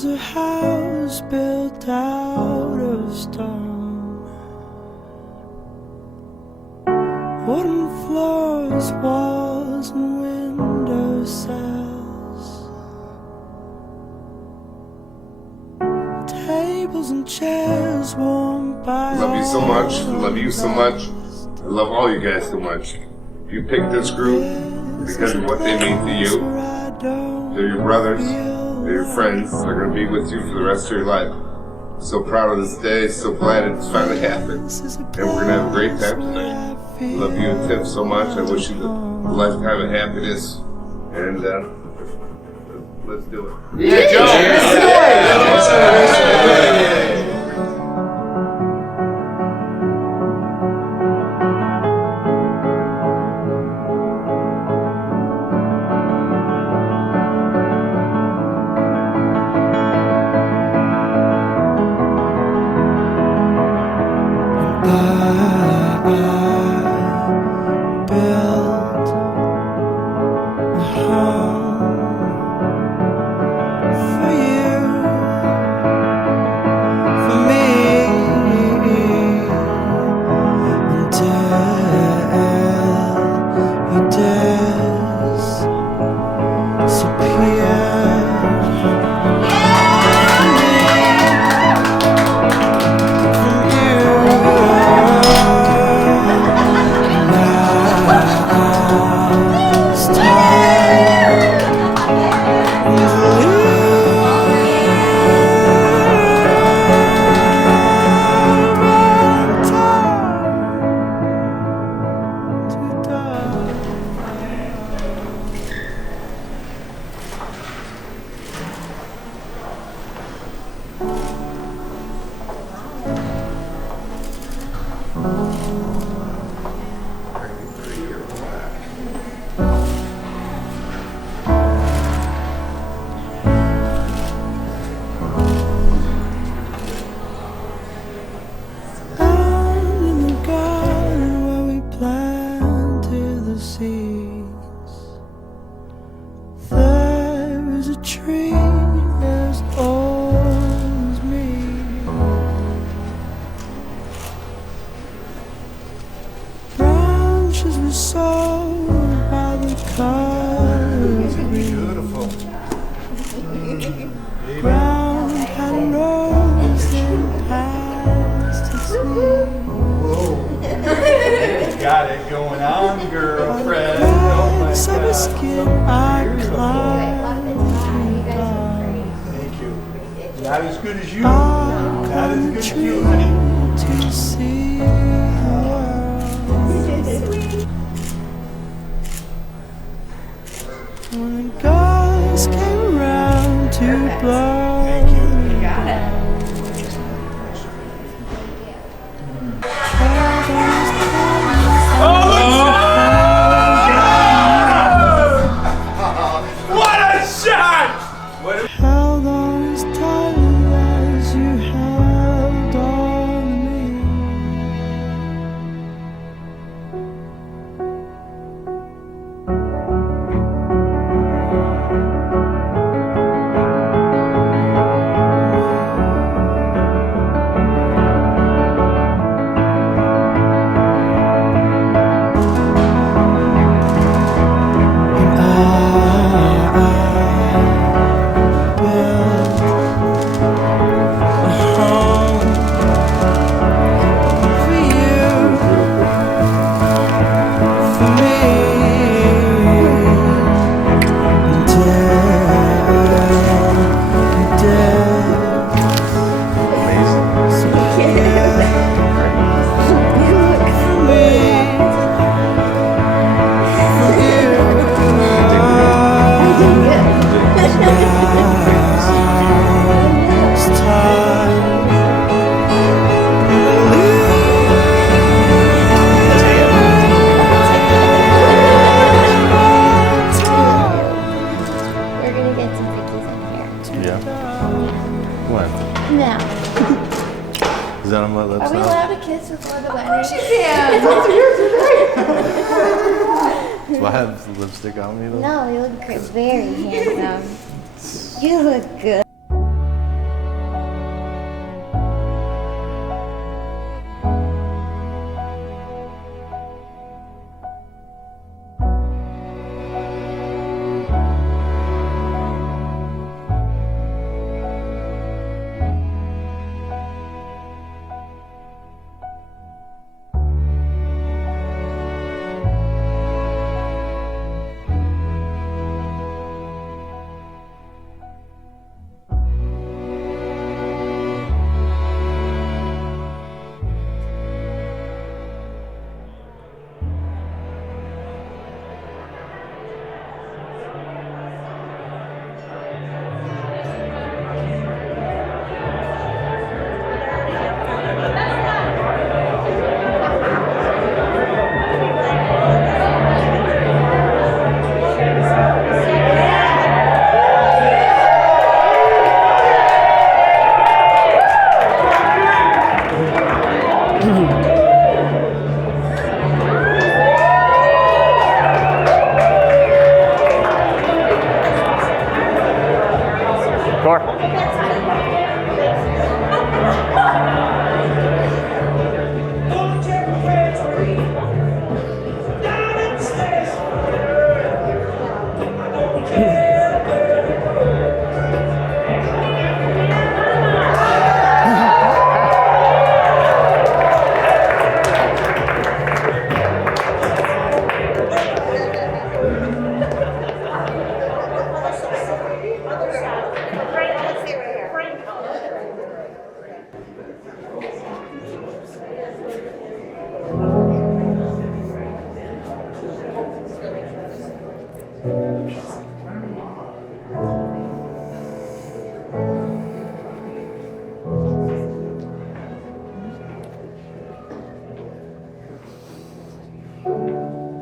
There's a house built out of stone, wooden floors, walls, and window sills, tables and chairs warmed by. Love you so much. Love you so much. I love all you guys so much. You picked this group because of what they mean to you. They're your brothers. They're your friends. They're going to be with you for the rest of your life. So proud of this day. So glad it's finally happened. And we're going to have a great time tonight. Love you and Tiff so much. I wish you a lifetime of happiness. And let's do it. Yeah, Joe! There's a tree, there's always me. Branches were sold by the colors green. Beautiful. Ground had a nose that passed to sleep. Whoa. Got it going on, girlfriend. Oh my Of a God. skin I climbed. Thank you. Not as good as you. Not as good as you, honey. To see the world. When the ghosts came around to blow. Thank you. What a shot! Held on as tight as you held on me. Now, Is that on my lips are we now? allowed to kiss before the wedding? Do I have lipstick on me though? No, you look very handsome. You look good.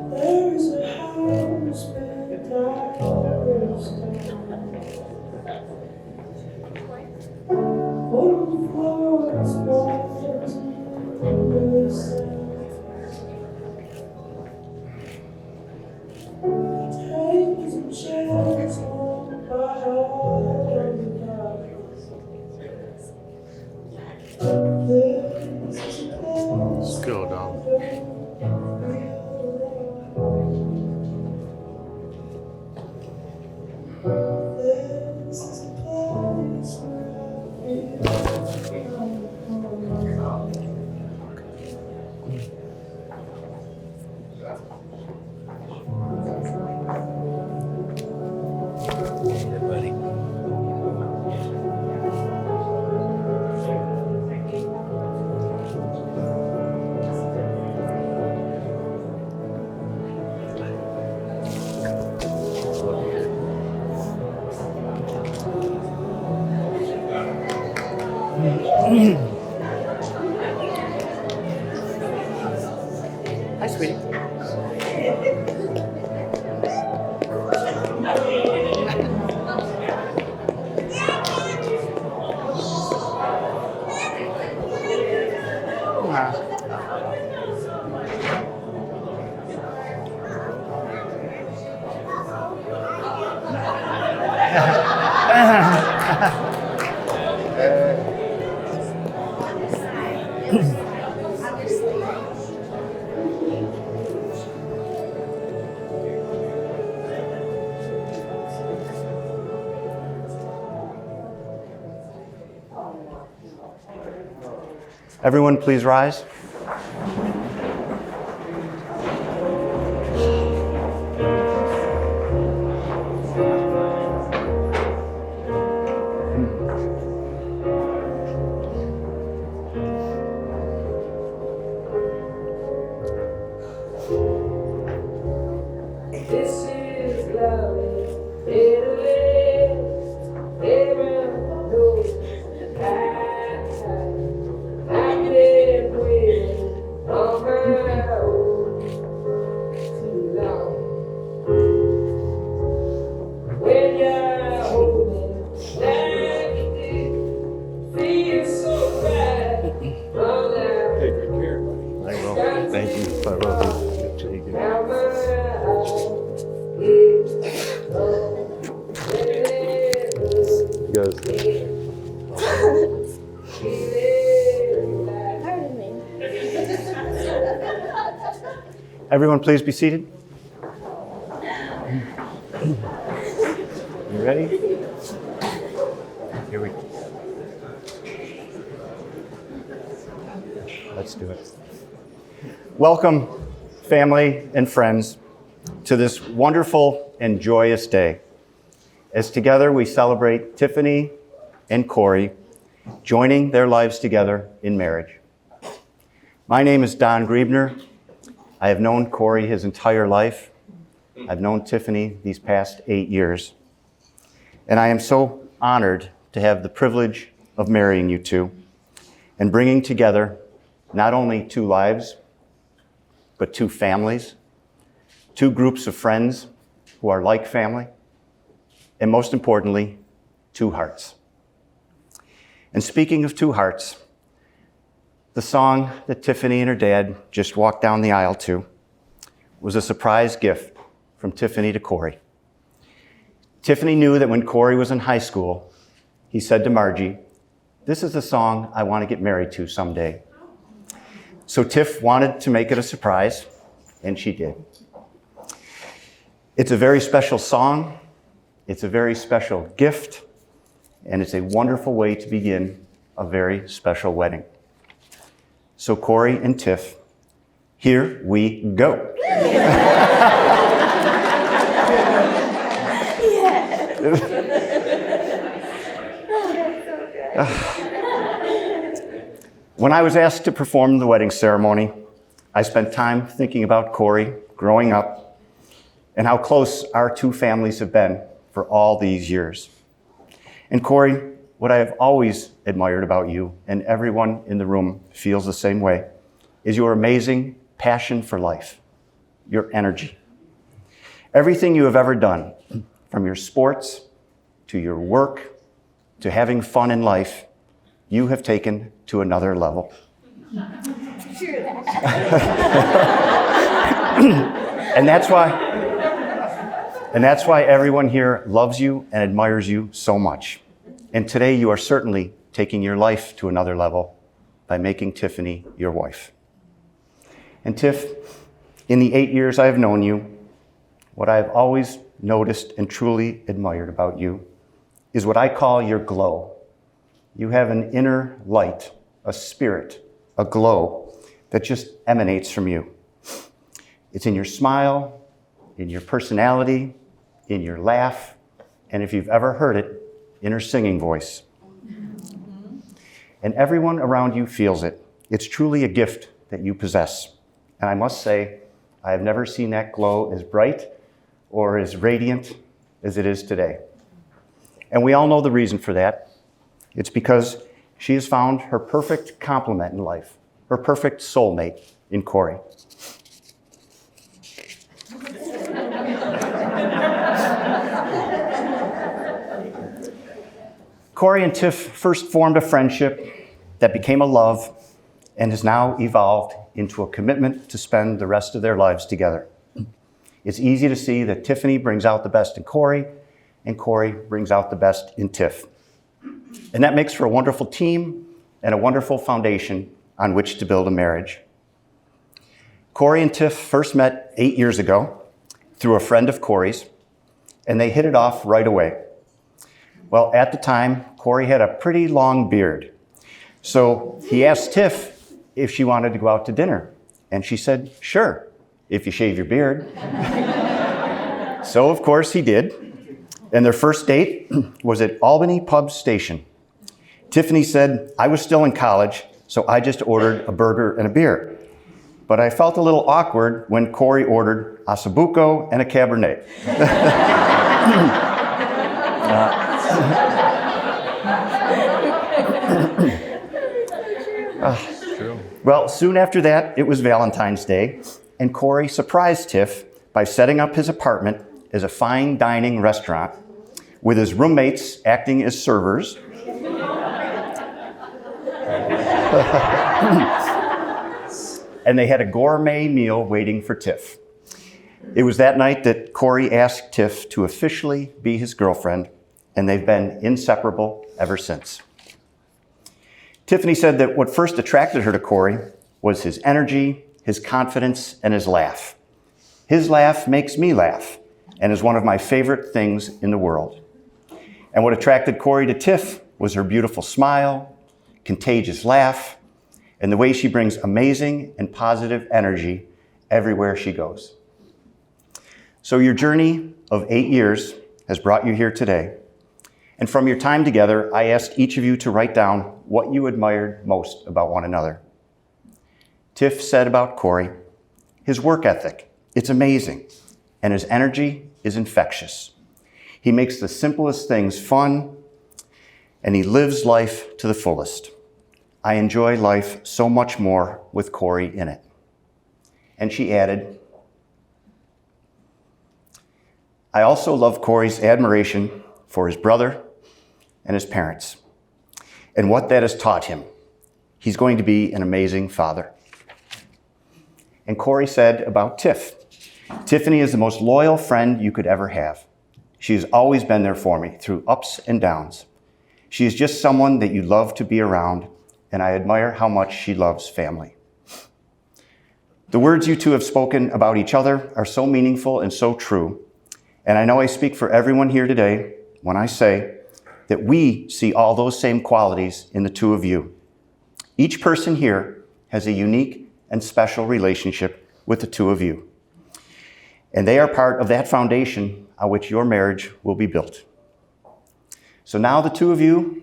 There's a house built out of stone. Wooden floors, walls, and the sound. Tables and chairs on my heart on the dock. This is a place. Let's go, dog. This is a place where I feel Yeah, buddy. Hi, sweetie. Everyone, please rise. This is lovely, Italy, everyone knows I've been waiting on her own too long. When you're holding like you did, feels so right. Oh, now, Take good care, buddy. I will. Thank you. I love you. Take it. now my You guys. Everyone, please be seated. You ready? Here we go. Let's do it. Welcome, family and friends, to this wonderful and joyous day, as together we celebrate Tiffany and Cory joining their lives together in marriage. My name is Don Griebner. I have known Cory his entire life. I've known Tiffany these past 8 years. And I am so honored to have the privilege of marrying you two and bringing together not only two lives, but two families, two groups of friends who are like family, and most importantly, two hearts. And speaking of two hearts, the song that Tiffany and her dad just walked down the aisle to was a surprise gift from Tiffany to Cory. Tiffany knew that when Cory was in high school, he said to Margie, "This is the song I want to get married to someday." So Tiff wanted to make it a surprise, and she did. It's a very special song, it's a very special gift, and it's a wonderful way to begin a very special wedding. So Cory and Tiff, here we go. When I was asked to perform the wedding ceremony, I spent time thinking about Cory growing up and how close our two families have been for all these years. And Cory, what I have always admired about you, and everyone in the room feels the same way, is your amazing passion for life, your energy. Everything you have ever done, from your sports to your work to having fun in life, you have taken to another level. And that's why everyone here loves you and admires you so much. And today you are certainly taking your life to another level by making Tiffany your wife. And Tiff, in the 8 years I have known you, what I have always noticed and truly admired about you is what I call your glow. You have an inner light, a spirit, a glow that just emanates from you. It's in your smile, in your personality, in your laugh, and if you've ever heard it, in her singing voice. And everyone around you feels it. It's truly a gift that you possess. And I must say, I have never seen that glow as bright or as radiant as it is today. And we all know the reason for that. It's because she has found her perfect complement in life, her perfect soulmate in Cory. Cory and Tiff first formed a friendship that became a love and has now evolved into a commitment to spend the rest of their lives together. It's easy to see that Tiffany brings out the best in Cory, and Cory brings out the best in Tiff. And that makes for a wonderful team and a wonderful foundation on which to build a marriage. Cory and Tiff first met 8 years ago through a friend of Cory's, and they hit it off right away. Well, at the time, Cory had a pretty long beard. So he asked Tiff if she wanted to go out to dinner. And she said, "Sure, if you shave your beard." So, of course, he did. And their first date was at Albany Pub Station. Tiffany said, "I was still in college, so I just ordered a burger and a beer. But I felt a little awkward when Cory ordered Ossobuco and a Cabernet." Well, soon after that, it was Valentine's Day, and Cory surprised Tiff by setting up his apartment as a fine dining restaurant with his roommates acting as servers. And they had a gourmet meal waiting for Tiff. It was that night that Cory asked Tiff to officially be his girlfriend, and they've been inseparable ever since. Tiffany said that what first attracted her to Cory was his energy, his confidence, and his laugh. His laugh makes me laugh and is one of my favorite things in the world. And what attracted Cory to Tiff was her beautiful smile, contagious laugh, and the way she brings amazing and positive energy everywhere she goes. So your journey of 8 years has brought you here today. And from your time together, I asked each of you to write down what you admired most about one another. Tiff said about Cory, his work ethic, it's amazing, and his energy is infectious. He makes the simplest things fun, and he lives life to the fullest. I enjoy life so much more with Cory in it. And she added, I also love Cory's admiration for his brother and his parents and what that has taught him. He's going to be an amazing father. And Cory said about Tiff, Tiffany is the most loyal friend you could ever have. She has always been there for me through ups and downs. She is just someone that you love to be around, and I admire how much she loves family. The words you two have spoken about each other are so meaningful and so true, and I know I speak for everyone here today when I say that we see all those same qualities in the two of you. Each person here has a unique and special relationship with the two of you, and they are part of that foundation on which your marriage will be built. So now the two of you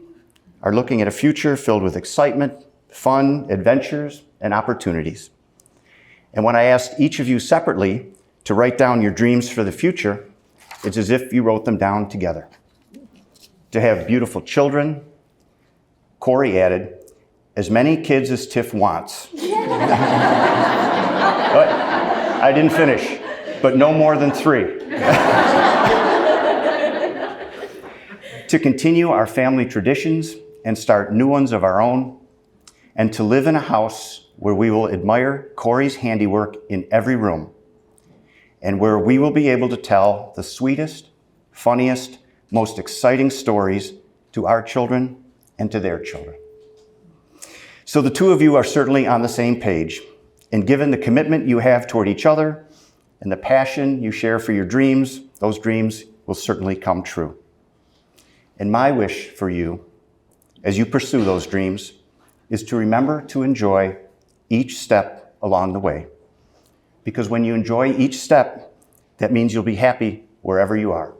are looking at a future filled with excitement, fun, adventures, and opportunities. And when I asked each of you separately to write down your dreams for the future, it's as if you wrote them down together. To have beautiful children, Cory added, as many kids as Tiff wants. But I didn't finish, but no more than 3. To continue our family traditions and start new ones of our own, and to live in a house where we will admire Cory's handiwork in every room, and where we will be able to tell the sweetest, funniest, most exciting stories to our children and to their children. So the two of you are certainly on the same page, and given the commitment you have toward each other and the passion you share for your dreams, those dreams will certainly come true. And my wish for you, as you pursue those dreams, is to remember to enjoy each step along the way. Because when you enjoy each step, that means you'll be happy wherever you are.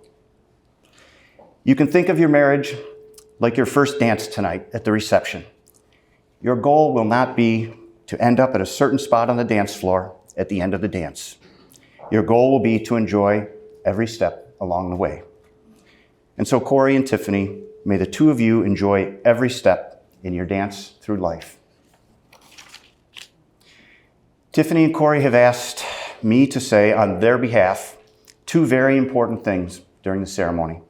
You can think of your marriage like your first dance tonight at the reception. Your goal will not be to end up at a certain spot on the dance floor at the end of the dance. Your goal will be to enjoy every step along the way. And so, Cory and Tiffany, may the two of you enjoy every step in your dance through life. Tiffany and Cory have asked me to say on their behalf 2 very important things during the ceremony.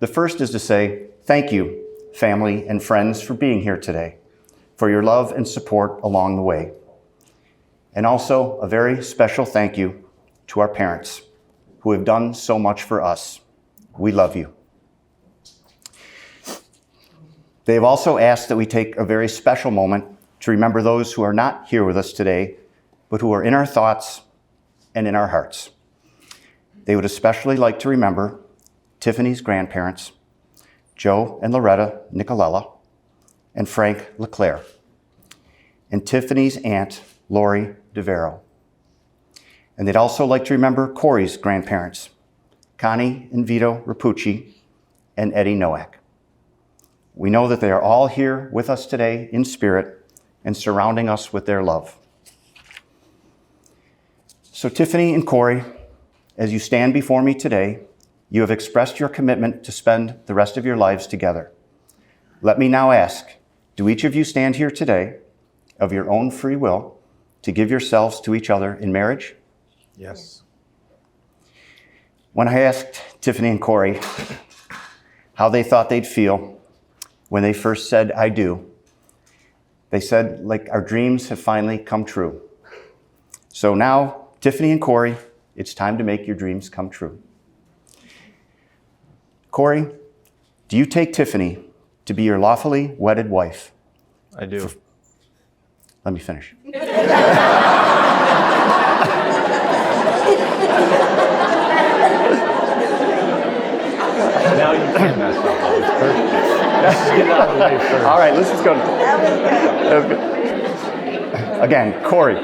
The first is to say thank you, family and friends, for being here today, for your love and support along the way. And also a very special thank you to our parents who have done so much for us. We love you. They have also asked that we take a very special moment to remember those who are not here with us today, but who are in our thoughts and in our hearts. They would especially like to remember Tiffany's grandparents, Joe and Loretta Nicolella, and Frank LeClaire, and Tiffany's aunt, Lori DeVero. And they'd also like to remember Cory's grandparents, Connie and Vito Rapucci, and Eddie Nowak. We know that they are all here with us today in spirit and surrounding us with their love. So Tiffany and Cory, as you stand before me today, you have expressed your commitment to spend the rest of your lives together. Let me now ask, do each of you stand here today of your own free will to give yourselves to each other in marriage? Yes. When I asked Tiffany and Cory how they thought they'd feel when they first said, I do, they said, like, our dreams have finally come true. So now, Tiffany and Cory, it's time to make your dreams come true. Cory, do you take Tiffany to be your lawfully wedded wife? I do. Let me finish. Now you can't mess up. That was perfect. Let's get it out of the way first. All right, let's just go. That was good. Again, Cory,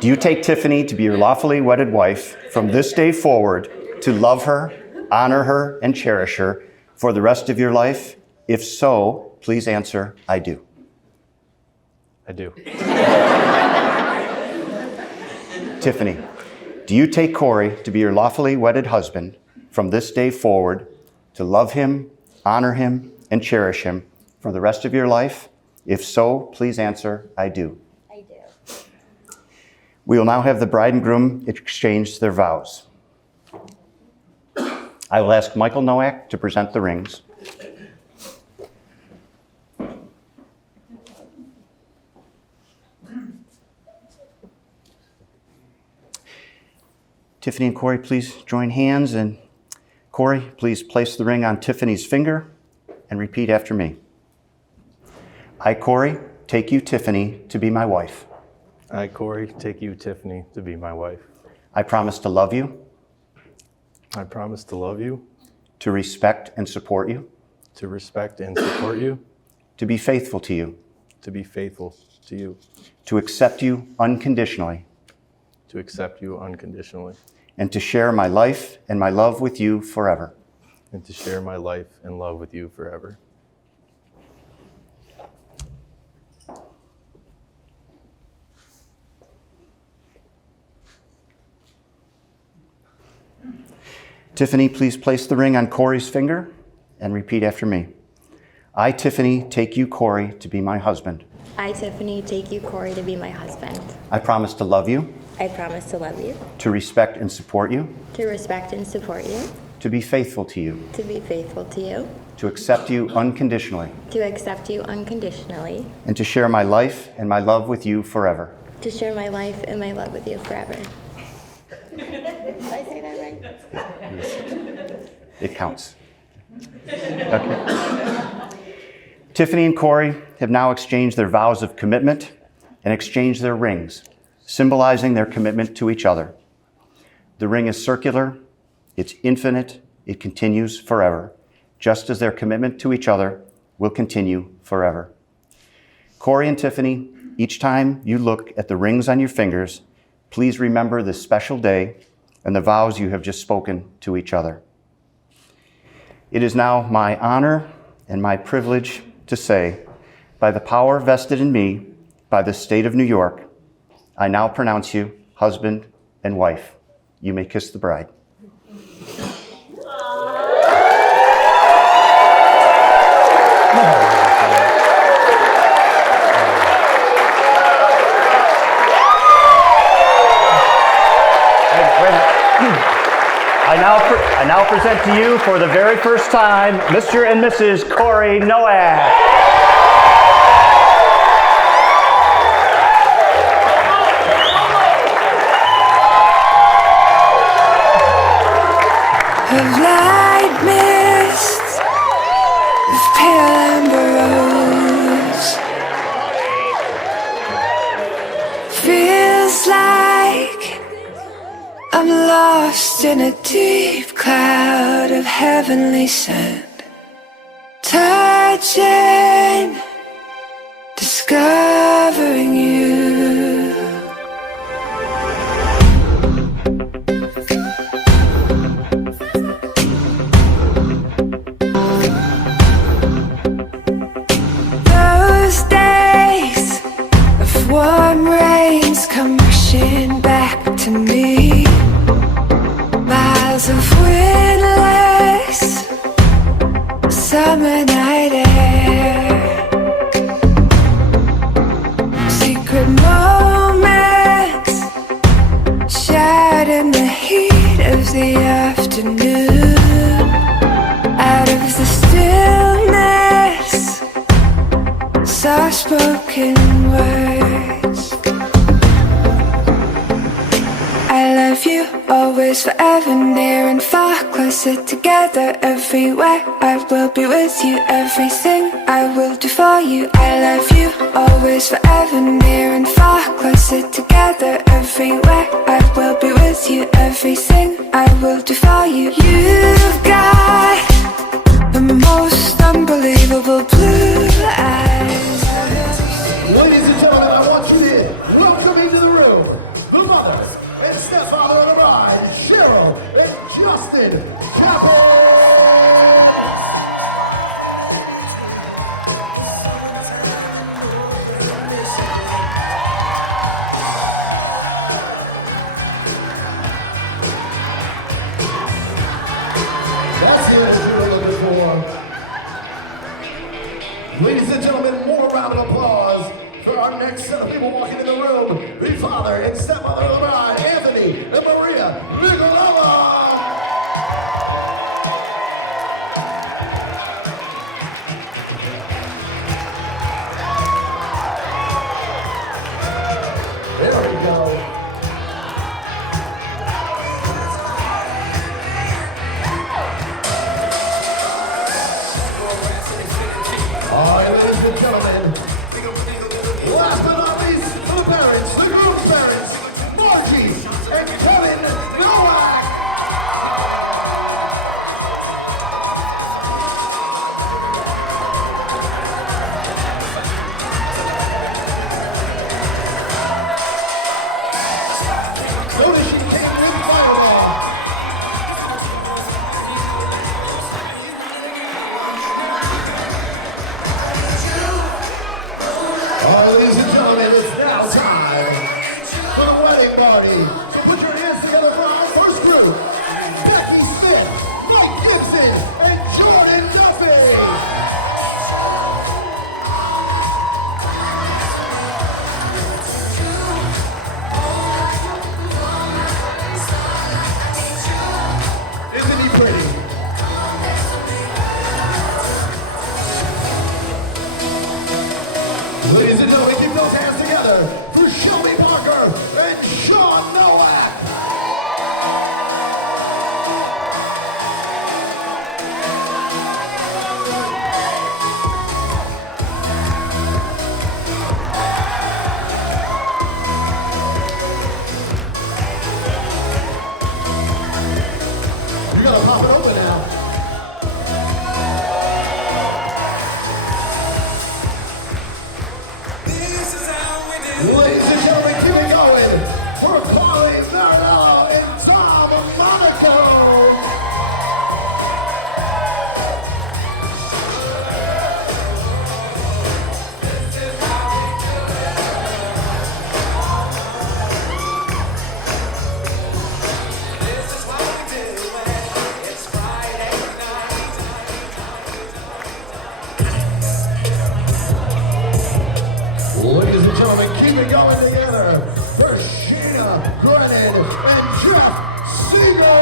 do you take Tiffany to be your lawfully wedded wife from this day forward to love her, honor her, and cherish her for the rest of your life? If so, please answer, I do. I do. Tiffany, do you take Cory to be your lawfully wedded husband from this day forward to love him, honor him, and cherish him for the rest of your life? If so, please answer, I do. I do. We will now have the bride and groom exchange their vows. I will ask Michael Nowak to present the rings. Tiffany and Cory, please join hands, and Cory, please place the ring on Tiffany's finger and repeat after me. I, Cory, take you, Tiffany, to be my wife. I, Cory, take you, Tiffany, to be my wife. I promise to love you, I promise to love you, to respect and support you, to respect and support you, to be faithful to you, to be faithful to you, to accept you unconditionally, to accept you unconditionally, and to share my life and my love with you forever. and to share my life and love with you forever. Tiffany, please place the ring on Cory's finger and repeat after me. I, Tiffany, take you, Cory, to be my husband. I, Tiffany, take you, Cory, to be my husband. I promise to love you, I promise to love you, to respect and support you, to respect and support you, to be faithful to you, to be faithful to you, to accept you unconditionally, to accept you unconditionally, and to share my life and my love with you forever. to share my life and my love with you forever. Did I say that right? It counts. Okay. Tiffany and Cory have now exchanged their vows of commitment and exchanged their rings, symbolizing their commitment to each other. The ring is circular, it's infinite, it continues forever, just as their commitment to each other will continue forever. Cory and Tiffany, each time you look at the rings on your fingers, please remember this special day and the vows you have just spoken to each other. It is now my honor and my privilege to say, by the power vested in me by the state of New York, I now pronounce you husband and wife. You may kiss the bride. I now present to you for the very first time, Mr. and Mrs. Cory Nowak. Of light mist, of pale amber rose. Feels like I'm lost in a deep cloud of heavenly sand. Touching, discovering you. Those days of warm rains come rushing back to me. Miles of windless summer night air. Secret moments shared in the heat of the afternoon. Out of the stillness, soft-spoken words. I love you, always, forever, near and far, closer together, everywhere. I will be with you, everything I will do for you. I love you, always, forever, near and far, closer together, everywhere. I will be with you, everything I will do for you. You've got the most unbelievable blue eyes I've ever seen. Ladies and gentlemen, I want you to welcome into the room the mother and stepfather of the bride, Cheryl and Justin Capel. That's the energy we're looking for. Ladies and gentlemen, more round of applause for our next set of people walking in the room. The father and stepmother of the bride, Anthony and Maria Nicolava. There we go. Ladies and gentlemen, keep those hands together for Shelby Parker and Sean Nowak. You gotta pop it open now. Ladies and gentlemen, keep it going. For Cory and Tom Monaco. Ladies and gentlemen, keep it going together for Sheena Grennan and Jeff Seeger.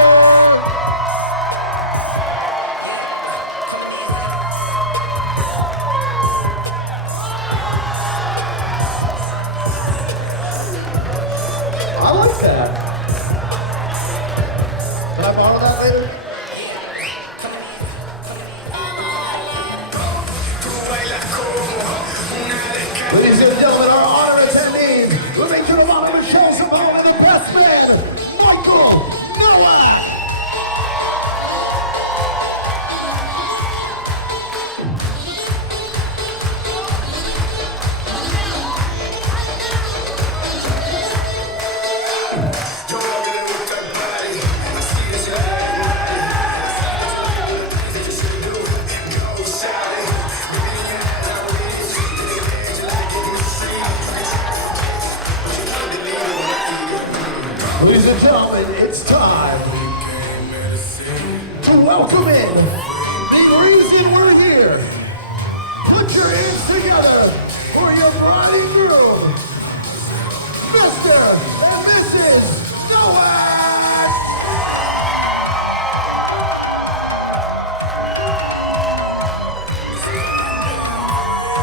I like that. Can I borrow that later? Ladies and gentlemen, our honor attendees, let me turn them on to show some love to the best man, Michael Noah. Ladies and gentlemen, it's time to welcome in the reason we're here. Put your hands together for your bride and groom, Mr. and Mrs. Nowak.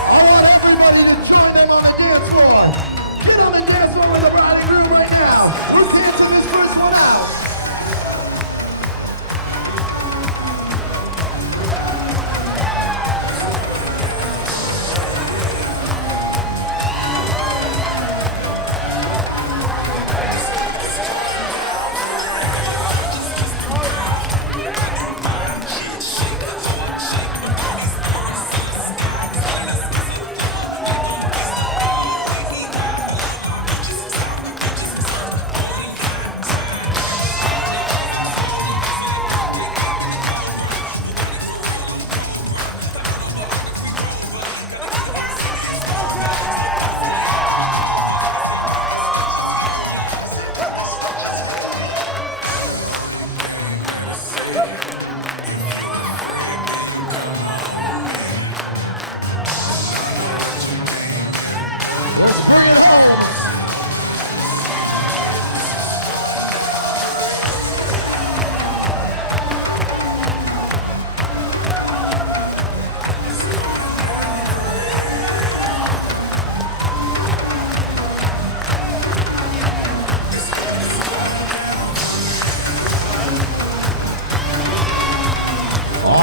I want everybody to join them on the dance floor. Get on the dance floor with the bride and groom right now. Who's dancing this first one out?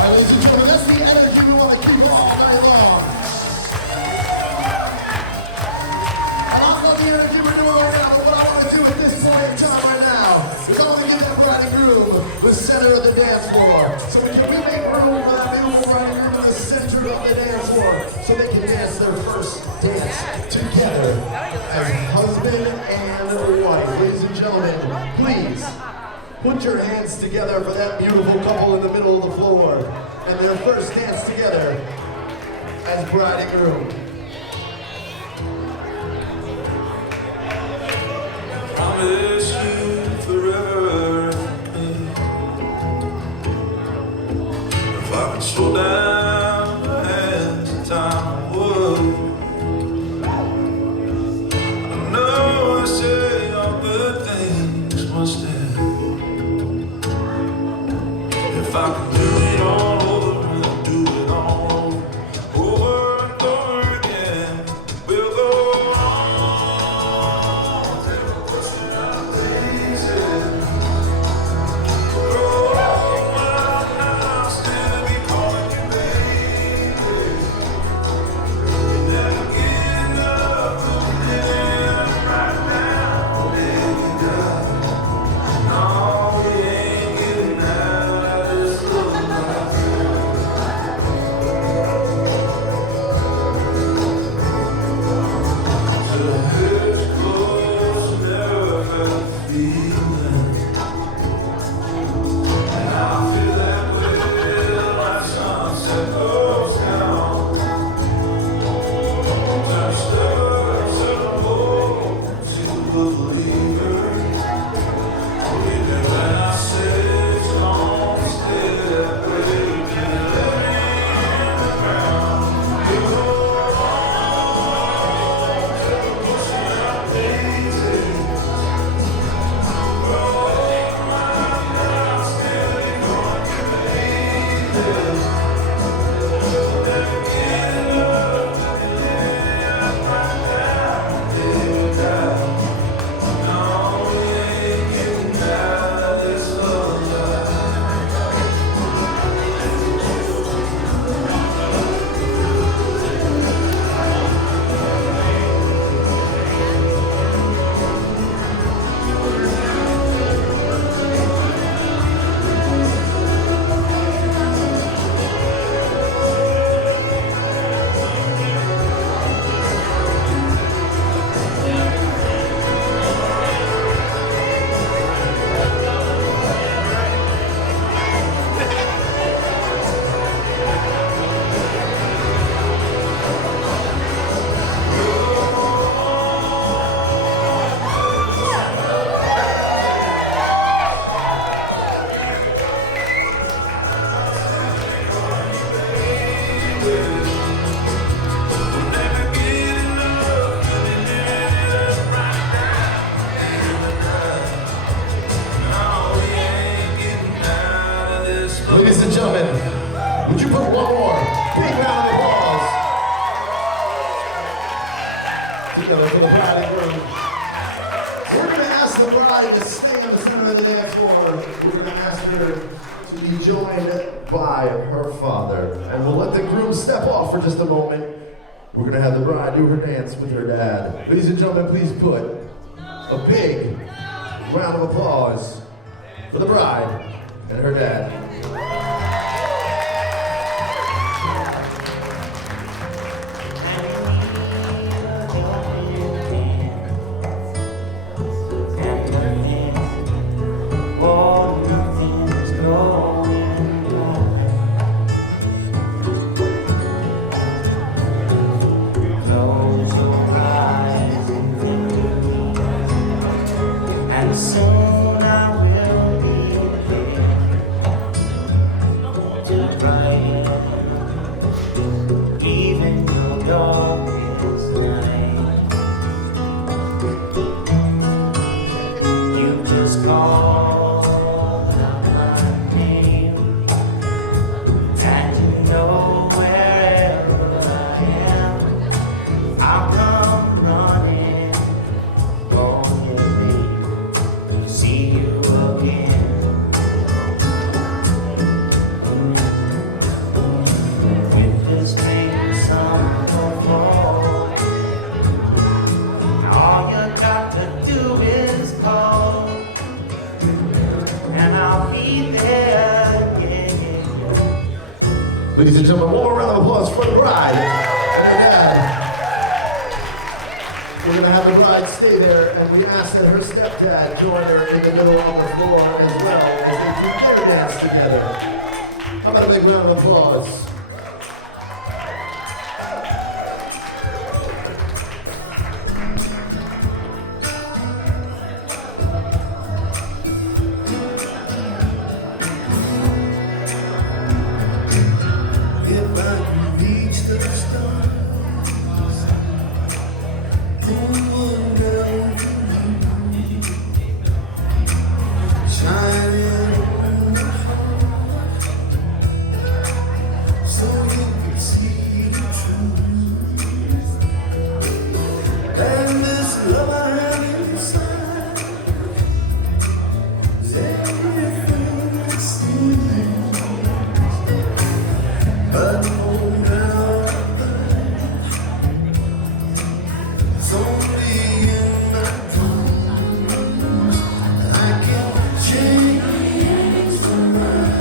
Ladies and gentlemen, that's the energy we want to keep all night long. And I'm not the energy we're doing right now, but what I want to do at this point in time right now is I want to get that bride and groom the center of the dance floor. So we can make room for that beautiful bride and groom in the center of the dance floor so they can dance their first dance together as husband and wife. Ladies and gentlemen, please put your hands together for that beautiful couple in the middle of the floor and their first dance together as bride and groom. Promise you forever. If I could slow down the hands of time, I would. I know I say all good things must end. If I could do it all over, I'd do it all over and over again. We'll never get enough. We'll never right now. No, we ain't getting out of this. Ladies and gentlemen, would you put one more big round of applause together for the bride and groom? We're going to ask the bride to stay in the center of the dance floor. We're going to ask her to be joined by her father. And we'll let the groom step off for just a moment. We're going to have the bride do her dance with her dad. Ladies and gentlemen, please put a big round of applause for the bride and her dad. And soon I will be to bright, even your darkest night. You just call out my name, and you know wherever I am, I'll come running for you. See you again. With this thing summer fall, all you got to do is call, and I'll be there again. Ladies and gentlemen, one more round of applause for the bride and her dad. We're going to have the bride stay there, and we ask that her stepdad join her in the middle of the floor as well as they do their dance together. How about a big round of applause? If I can reach the stars, who would know me? Shining on the heart, so you can see the truth. And this love I have inside is everything it seems. But hold out, it's only in my dreams I can change the world.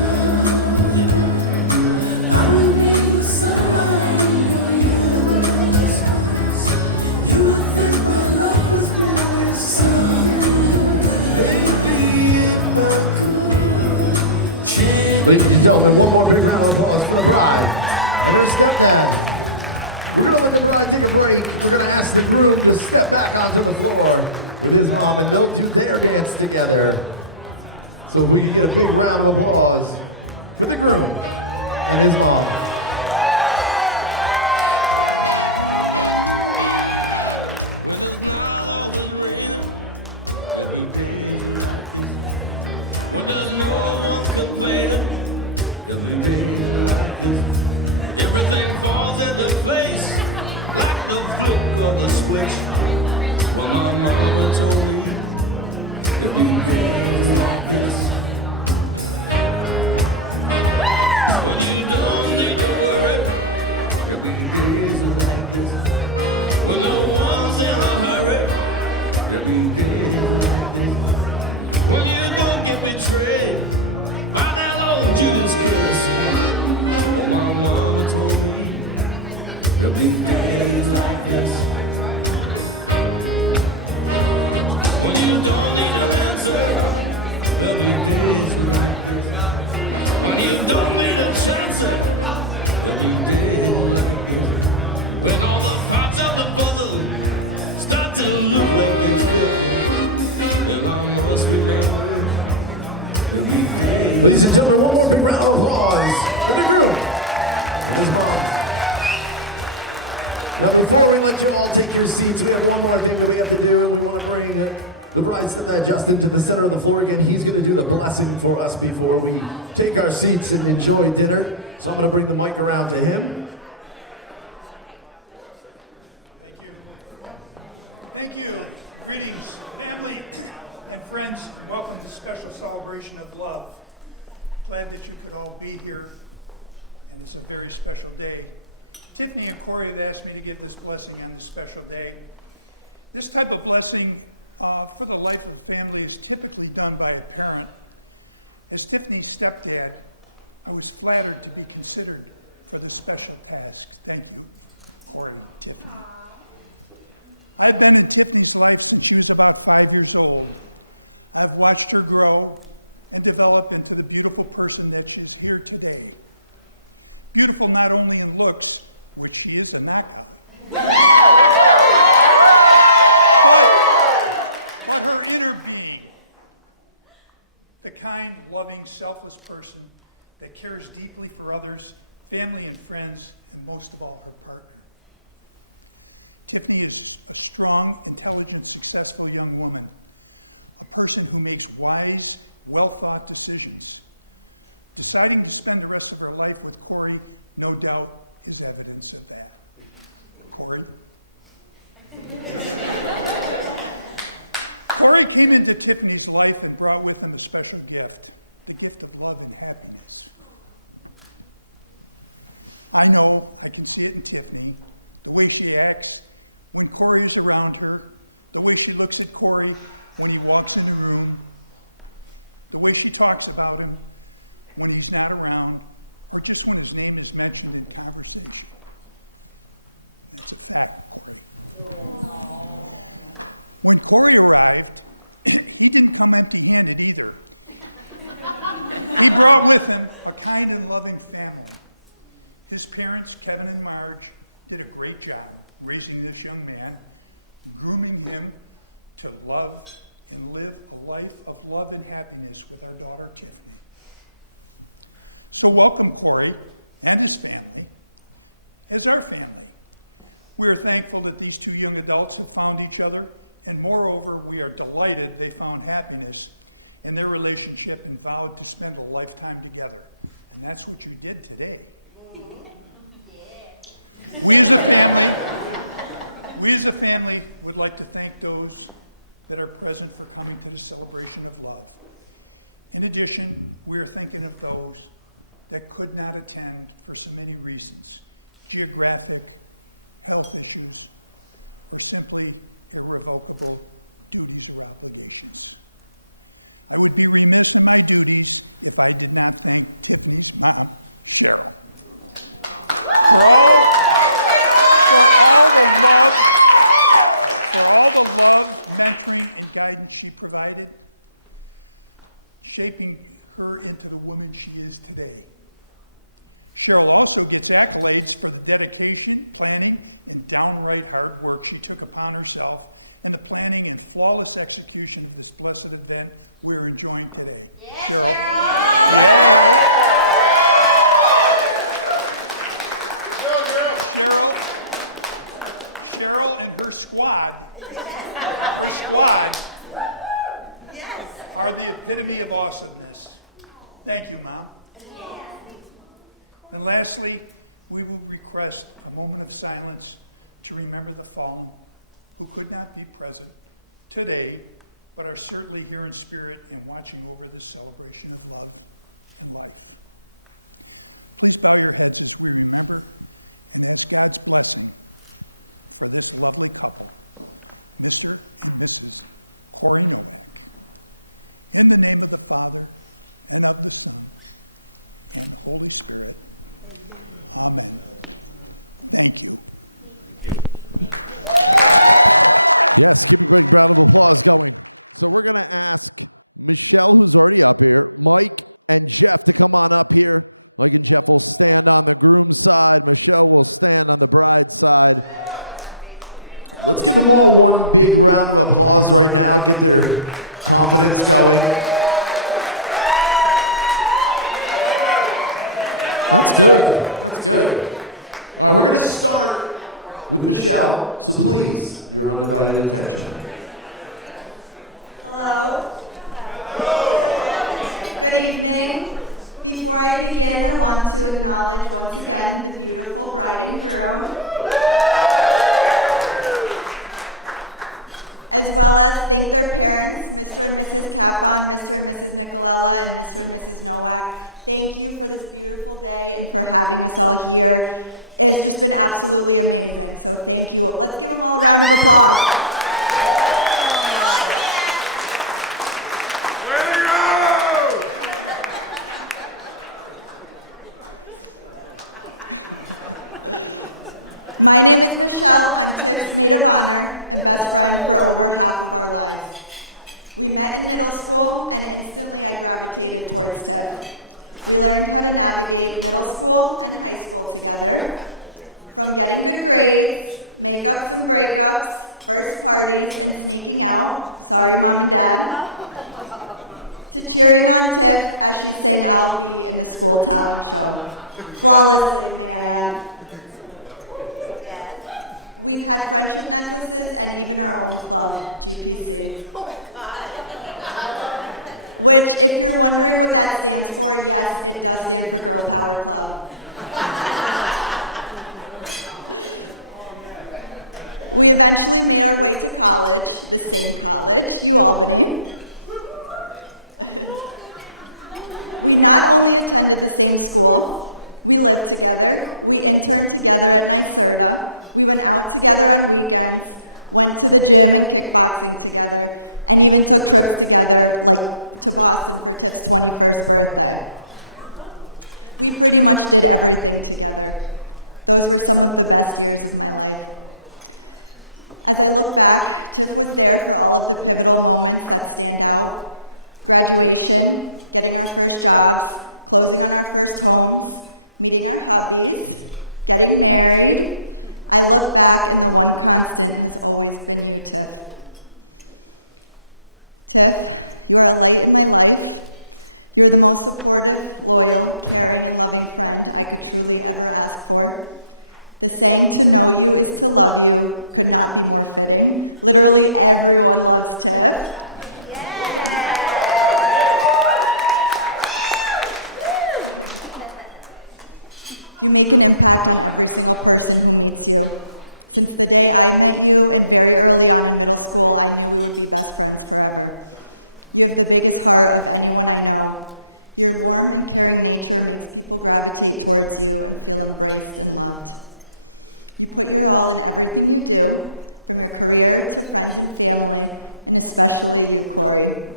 I will need somebody for you. You think my love is my son. Maybe if I could change. Ladies and gentlemen, one more big round of applause for the bride and her stepdad. We're going to let the bride take a break. We're going to ask the groom to step back onto the floor with his mom, and they'll do their dance together. So we can get a big round of applause for the groom and his mom. Everything falls into place like the flick of a switch. Well, my mama told me there'll be days like this when you don't need to worry. There'll be days like this when no one's in a hurry. There'll be days like this when you don't get betrayed by that old Judas curse. There'll be days like this when you don't need an answer. There'll be days like this when you don't need a chance. There'll be days like this when all the parts of the puzzle start to look like they fit. And I must be there. There'll be days. Ladies and gentlemen, one more big round of applause for the groom and his mom. Now, before we let you all take your seats, we have one more thing that we have to do. We want to bring the bride Justin to the center of the floor again. He's going to do the blessing for us before we take our seats and enjoy dinner. So I'm going to bring the mic around to him. Thank you. Greetings, family and friends. Welcome to the special celebration of love. Glad that you could all be here, and it's a very special day. Tiffany and Cory have asked me to give this blessing on this special day. This type of blessing for the life of the family is typically done by a parent. As Tiffany's stepdad, I was flattered to be considered for this special task. Thank you, Cory and Tiffany. I've been in Tiffany's life since she was about 5 years old. I've watched her grow and develop into the beautiful person that she's here today. Beautiful not only in looks, which she is a knockout, but her inner being. The kind, loving, selfless person that cares deeply for others, family and friends, and most of all, her partner. Tiffany is a strong, intelligent, successful young woman, a person who makes wise, well-thought decisions. Deciding to spend the rest of her life with Cory, no doubt, is evidence of that. Cory? Cory came into Tiffany's life and brought with him a special gift, the gift of love and happiness. I know, I can see it in Tiffany, the way she acts when Cory is around her, the way she looks at Cory when he walks in the room, the way she talks about him when he's not around, or just when his name is mentioned in the conversation. When Cory arrived, he didn't come empty-handed either. He brought with him a kind and loving family. His parents, Kevin and Marge, did a great job raising this young man, grooming him to love and live a life of love and happiness with our daughter, Tiffany. So welcome Cory and his family as our family. We are thankful that these two young adults have found each other, and moreover, we are delighted they found happiness in their relationship and vowed to spend a lifetime together. And that's what you get today. We as a family would like to thank those that are present for coming to the celebration of love. In addition, we are thinking of those that could not attend for so many reasons, geographic, health issues, or simply irrevocable duties or obligations. I would be remiss in my duties if I did not thank Tiffany's mom, Cheryl. Shaping her into the woman she is today. Cheryl also gets accolades for the dedication, planning, and downright hard work she took upon herself in the planning and flawless execution of this blessed event we're enjoying today. Yes, Cheryl and her squad are the epitome of awesomeness. Thank you, Mom. And lastly, we will request a moment of silence to remember the fallen who could not be present today, but are certainly here in spirit and watching over the celebration of love and life. Please bow your heads as we remember and ask God's blessing for this lovely couple, Mr. and Mrs. Cory. In the name of the Father, and of the Son, and of the Holy Spirit. Amen. Thank you. Let's give them all one big round of applause right now. Get their confidence going. That's good. That's good. All right, we're going to start with Michelle, so please, your undivided attention. Hello. Good evening. Before I begin, I want to acknowledge once again the beautiful bride and groom, as well as thank their parents, Mr. and Mrs. Kappa, Mr. and Mrs. Nicolella, and Mr. and Mrs. Nowak. Thank you for this beautiful day and for having us all here. It's just been absolutely amazing, so thank you. Let's give them all a round of applause. My name is Michelle. I'm Tiff's maid of honor and best friend for over half of our lives. We met in middle school and instantly I gravitated towards Tiff. We learned how to navigate middle school and high school together. From getting good grades, makeups and breakups, first parties and sneaking out, sorry mom and dad, to cheering on Tiff as she sang I'll Be in the school talent show. Flawlessly, may I add. We've had friendship necklaces and even our own club, GPC. Which, if you're wondering what that stands for, yes, it does stand for Girl Power Club. We eventually made our way to college, the same college, Albany. We not only attended the same school, we lived together, we interned together at NYSERDA, we went out together on weekends, went to the gym and kickboxing together, and even took trips together, like to Boston for Tiff's 21st birthday. We pretty much did everything together. Those were some of the best years of my life. As I look back, Tiff was there for all of the pivotal moments that stand out. Graduation, getting our first jobs, closing on our first homes, meeting our puppies, getting married. I look back and the one constant has always been you, Tiff. Tiff, you are a light in my life. You're the most supportive, loyal, caring, and loving friend I could truly ever ask for. The saying to know you is to love you could not be more fitting. Literally everyone loves Tiff. You make an impact on every single person who meets you. Since the day I met you and very early on in middle school, I knew we would be best friends forever. You're the biggest heart of anyone I know. Your warm and caring nature makes people gravitate towards you and feel embraced and loved. You put your all in everything you do, from your career to friends and family, and especially you, Cory.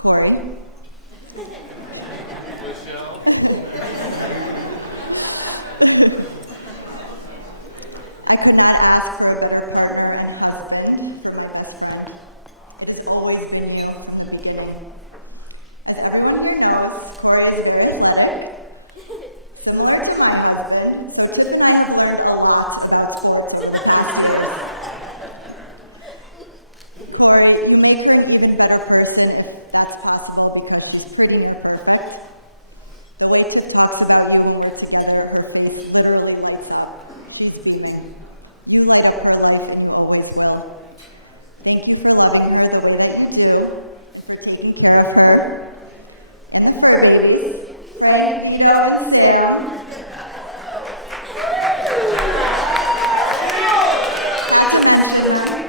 Cory. Michelle. I could not ask for a better partner and husband for my best friend. It has always been you from the beginning. As everyone here knows, Cory is very athletic, similar to my husband, so Tiff and I have learned a lot about sports over the past years. Cory, you make her an even better person if that's possible because she's pretty and perfect. The way Tiff talks about you when we're together, her face literally lights up. She's beaming. You light up her life and always will. Thank you for loving her the way that you do, for taking care of her, and the fur babies, Frank, Vito, and Sam. Not to mention them.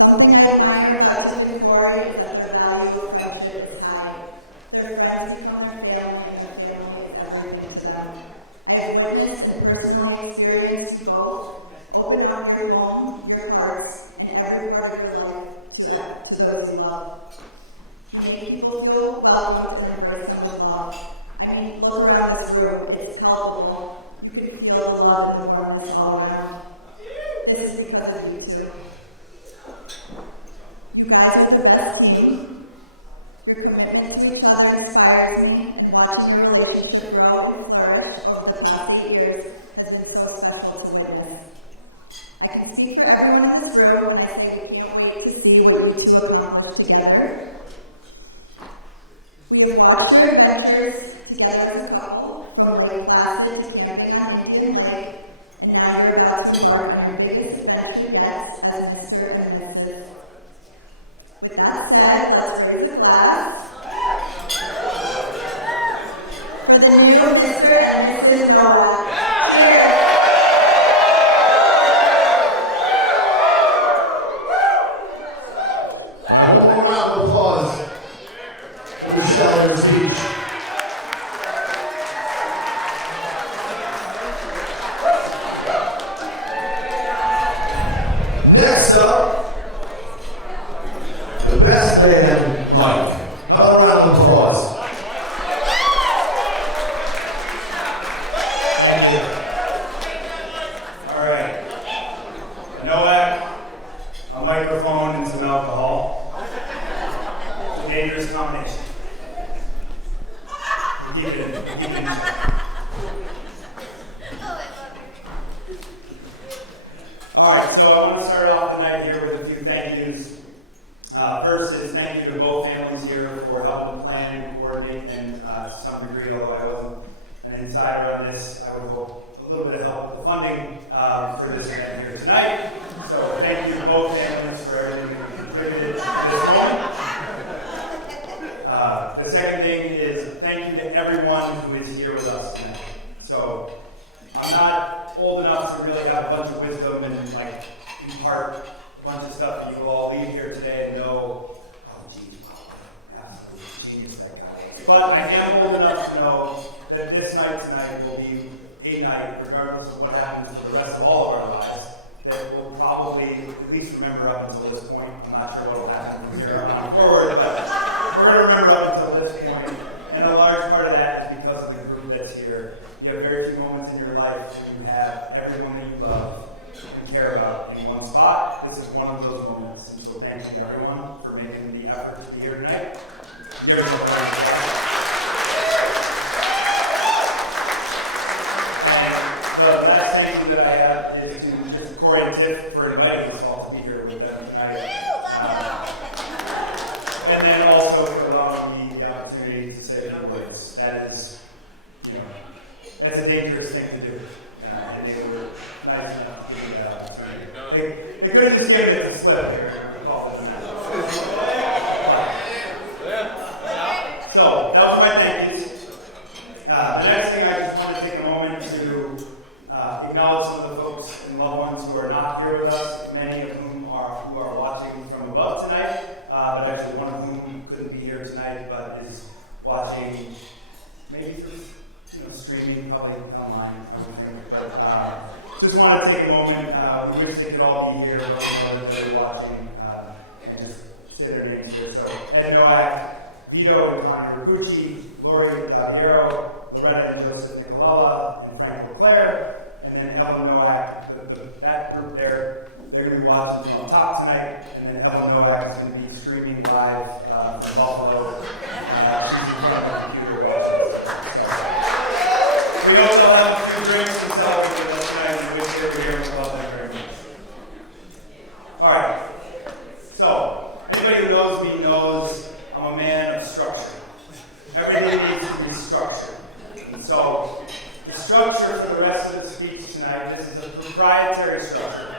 Something I admire about Tiff and Cory is that their value of friendship is high. Their friends become their family, and their family is everything to them. I have witnessed and personally experienced you both open up your home, your hearts, and every part of your life to those you love. You make people feel welcomed and embrace them with love. I mean, look around this room, it's palpable. You can feel the love and the warmness all around. This is because of you two. You guys are the best team. Your commitment to each other inspires me, and watching your relationship grow and flourish over the past 8 years has been so special to witness. I can speak for everyone in this room when I say we can't wait to see what you two accomplish together. We have watched your adventures together as a couple, from Lake Placid to camping on Indian Lake, and now you're about to embark on your biggest adventure yet as Mr. and Mrs. With that said, let's raise a glass for the new Mr. and Mrs. Nowak. Cheers! All right, one more round of applause for Michelle and her speech. Next up, the best man, Mike. How about a round of applause? Thank you. All right. Nowak, a microphone, and some alcohol. A dangerous combination. Keep it in. Keep it in check. All right, so I want to start off the night here with a few thank yous. First is thank you to both families here for helping plan and coordinate, and to some degree, although I wasn't an insider on this, I would hope a little bit of help with the funding for this event here tonight. So thank you to both families for everything that you contributed to this moment. The second thing is thank you to everyone who is here with us tonight. So I'm not old enough to really have a bunch of wisdom and like impart a bunch of stuff that you will all leave here today and know, oh geez, absolutely genius that guy. But I am old enough to know that this night tonight will be a night, regardless of what happens for the rest of all of our lives, that we'll probably at least remember up until this point. I'm not sure what will happen from here on forward, but we're going to remember up until this point. And a large part of that is because of the group that's here. You have very few moments in your life when you have everyone that you love and care about in one spot. This is one of those moments. And so thank you to everyone for making the effort to be here tonight. Give us a round of applause. The last thing that I have is to Cory and Tiff for inviting us all to be here with them tonight. And then also for allowing me the opportunity to say a few words. That is, you know, that's a dangerous thing to do. And they were nice enough to do that opportunity. They could have just given it a slip here and called it a night. So, that was my thank yous. The next thing I just want to take a moment to acknowledge some of the folks and loved ones who are not here with us, many of whom are watching from above tonight, but actually one of whom couldn't be here tonight, but is watching maybe through streaming, probably online, everything. But just want to take a moment. We wish they could all be here, but we know that they're watching, and just say their names here. So Ed Nowak, Vito and Connie Ragucci, Lori Daviero, Loretta and Joseph Nicolala, and Frank LeClaire. And then Ellen Nowak, that group there, they're going to be watching from top tonight. And then Ellen Nowak is going to be streaming live from Buffalo. She's in front of the computer watching. So, we hope they'll have a few drinks themselves with us tonight, and we wish they were here. We love them very much. All right. So, anybody who knows me knows I'm a man of structure. Everything needs to be structured. And so, the structure for the rest of the speech tonight, this is a proprietary structure.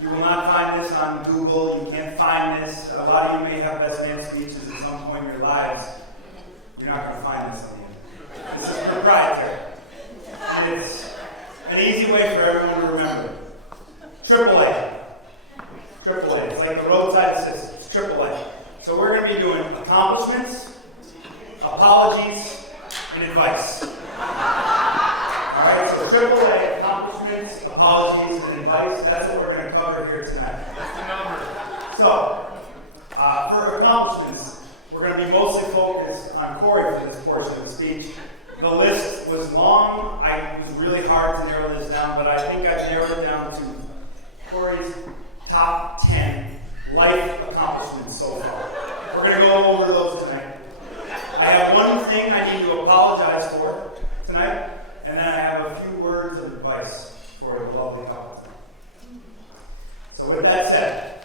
You will not find this on Google. You can't find this. A lot of you may have best man speeches at some point in your lives. You're not going to find this on the internet. This is proprietary. And it's an easy way for everyone to remember. AAA. AAA. It's like the roadside assistance. AAA. So we're going to be doing accomplishments, apologies, and advice. Alright, so AAA, accomplishments, apologies, and advice. That's what we're going to cover here tonight. That's the number. So, for accomplishments, we're going to be mostly focused on Cory for this portion of the speech. The list was long. It was really hard to narrow this down, but I think I've narrowed it down to Cory's top 10 life accomplishments so far. We're going to go over those tonight. I have one thing I need to apologize for tonight, and then I have a few words of advice for the lovely couple tonight. So with that said,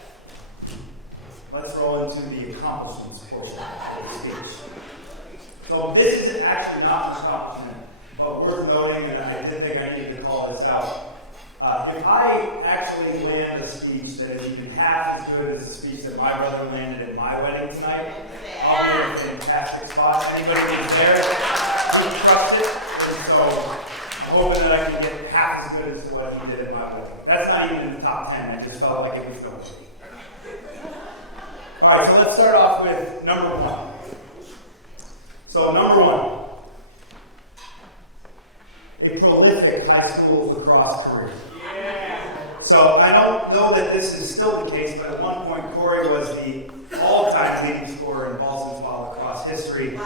history.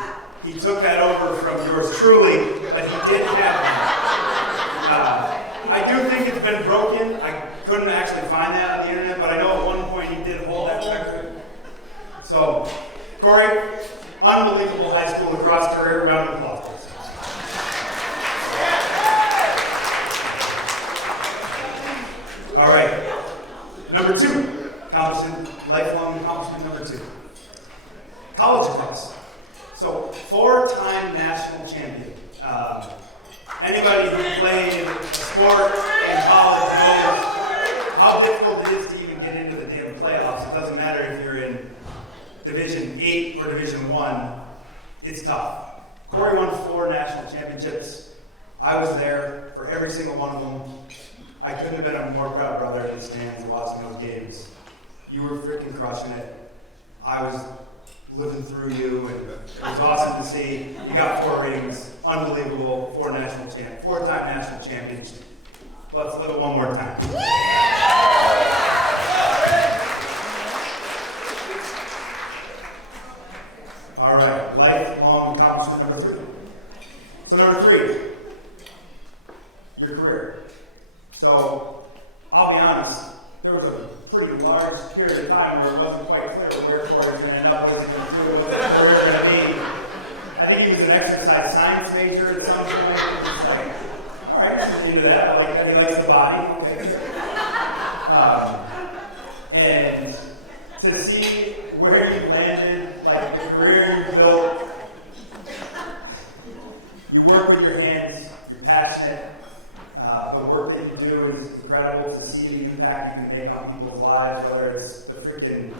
He took that over from yours truly, but he did have that. I do think it's been broken. I couldn't actually find that on the internet, but I know at one point he did hold that record. So, Cory, unbelievable high school lacrosse career. Round of applause, please. All right. Number 2, lifelong accomplishment number 2. College lacrosse. So, 4-time national champion. Anybody who played a sport in college knows how difficult it is to even get into the damn playoffs. It doesn't matter if you're in Division 8 or Division 1, it's tough. Cory won 4 national championships. I was there for every single one of them. I couldn't have been a more proud brother in the stands watching those games. You were freaking crushing it. I was living through you, and it was awesome to see. You got 4 rings, unbelievable, 4-time national champions. Let's live it one more time. All right, lifelong accomplishment number 3. So number 3, your career. So, I'll be honest, there was a pretty large period of time where it wasn't quite clear where Cory's going to end up, what he's going to do, what his career is going to be. I think he was an exercise science major at some point. It's like, all right, so he do that. I like that he likes the body. And to see where you landed, like the career you built, you work with your hands, you're passionate. The work that you do is incredible to see the impact you can make on people's lives, whether it's the freaking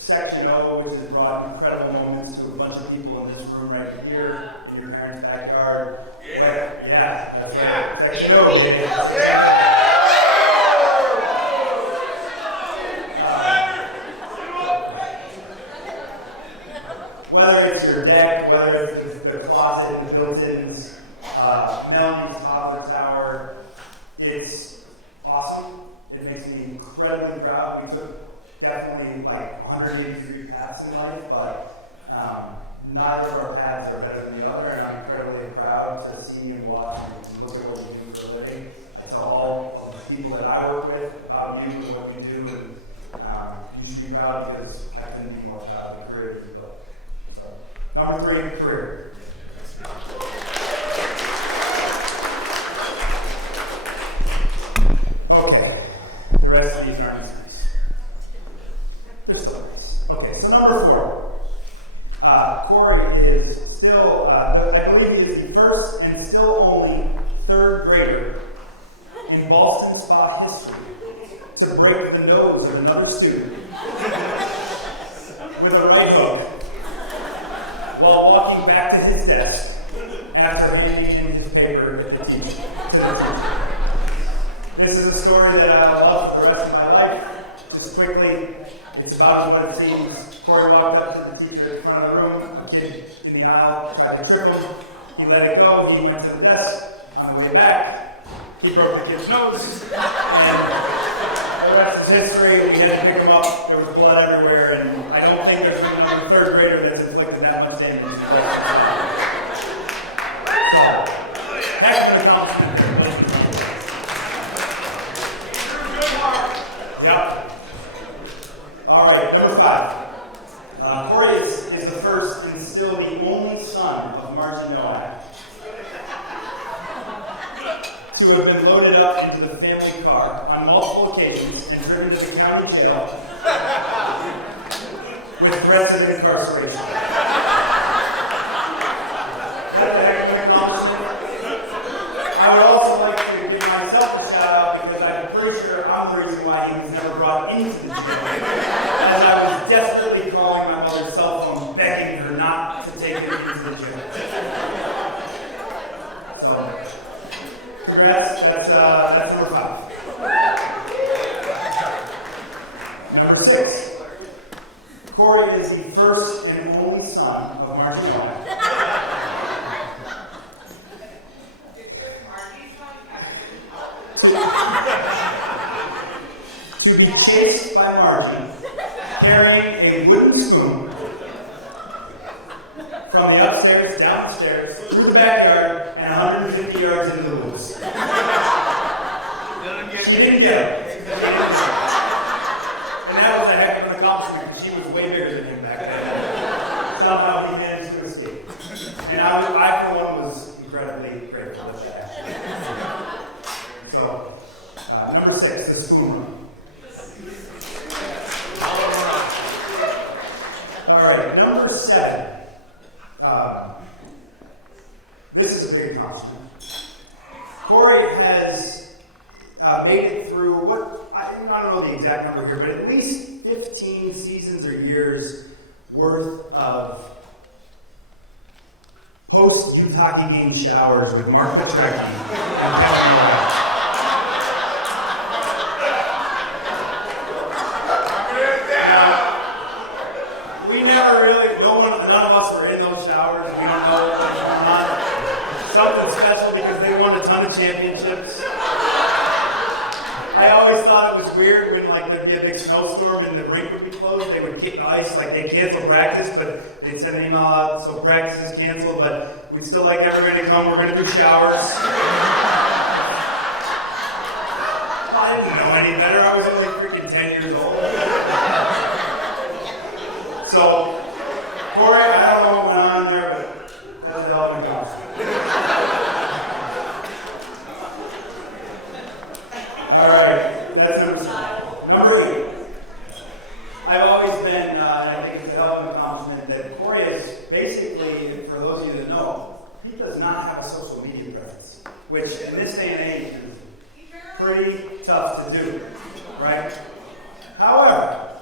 Section O, which has brought incredible moments to a bunch of people in this room right here, in your parents' backyard. Yeah, that's right. Section O, baby. Whether it's your deck, whether it's the closet and the built-ins, Melanie's toddler tower, it's awesome. It makes me incredibly proud. We took definitely like 180-degree paths in life, but neither of our paths are better than the other, and I'm incredibly proud to see and watch and look at what you do for a living. I tell all of the people that I work with about you and what you do, and you should be proud because I couldn't be more proud of the career that you built. So, number 3, career. Okay, the rest of these aren't nice. Okay, so number 4. Cory is still, I believe he is the first and still only 3rd grader in Boston Spa history to break the nose of another student with a right hook while walking back to his desk after handing in his paper to the teacher. This is a story that I'll love for the rest of my life. Just quickly, it's about what it seems. Cory walked up to the teacher in front of the room, a kid in the aisle tried to trip him. He let it go, he went to the desk. On the way back, he broke the kid's nose. And the rest is history. We had to pick him up. There was blood everywhere, and I don't think there's been another 3rd grader that's inflicted that much damage. So, heck of an accomplishment. Yep. All right, number 5. Cory is the first and still the only son of Margie Nowak to have been loaded up into the family car on multiple occasions and driven to the county jail with threats of incarceration. That's a heck of an accomplishment. I would also like to give myself a shout out because I'm pretty sure I'm the reason why he was never brought into the jail. As I was desperately calling my mother's cell phone, begging her not to take him into the jail. So, congrats. from the upstairs, down the stairs, through the backyard, and 150 yards into the woods. She didn't get him. And that was a heck of an accomplishment because she was way bigger than him back then. Somehow he managed to escape. And I for one, was incredibly grateful that that happened. So, number 6, the spoon run. All right, number 7. This is a big accomplishment. Cory has made it through I don't know the exact number here, but at least 15 seasons or years worth of post-youth hockey game showers with Mark Petrecki and Tiffany. We never really, none of us were in those showers. We don't know what was going on. Something special because they won a ton of championships. I always thought it was weird when there'd be a big snowstorm and the rink would be closed. They would kick ice, they'd cancel practice, but they'd send an email out, so practice is canceled, but we'd still like everybody to come. We're gonna do showers. I didn't know any better. I was only freaking 10 years old. So, Cory, I don't know what went on in there, but that's the hell of an accomplishment. All right, that's number 8. I've always been, and I think it's a hell of an accomplishment, that Cory is basically, for those of you that know, he does not have a social media presence, which in this day and age is pretty tough to do, right? However,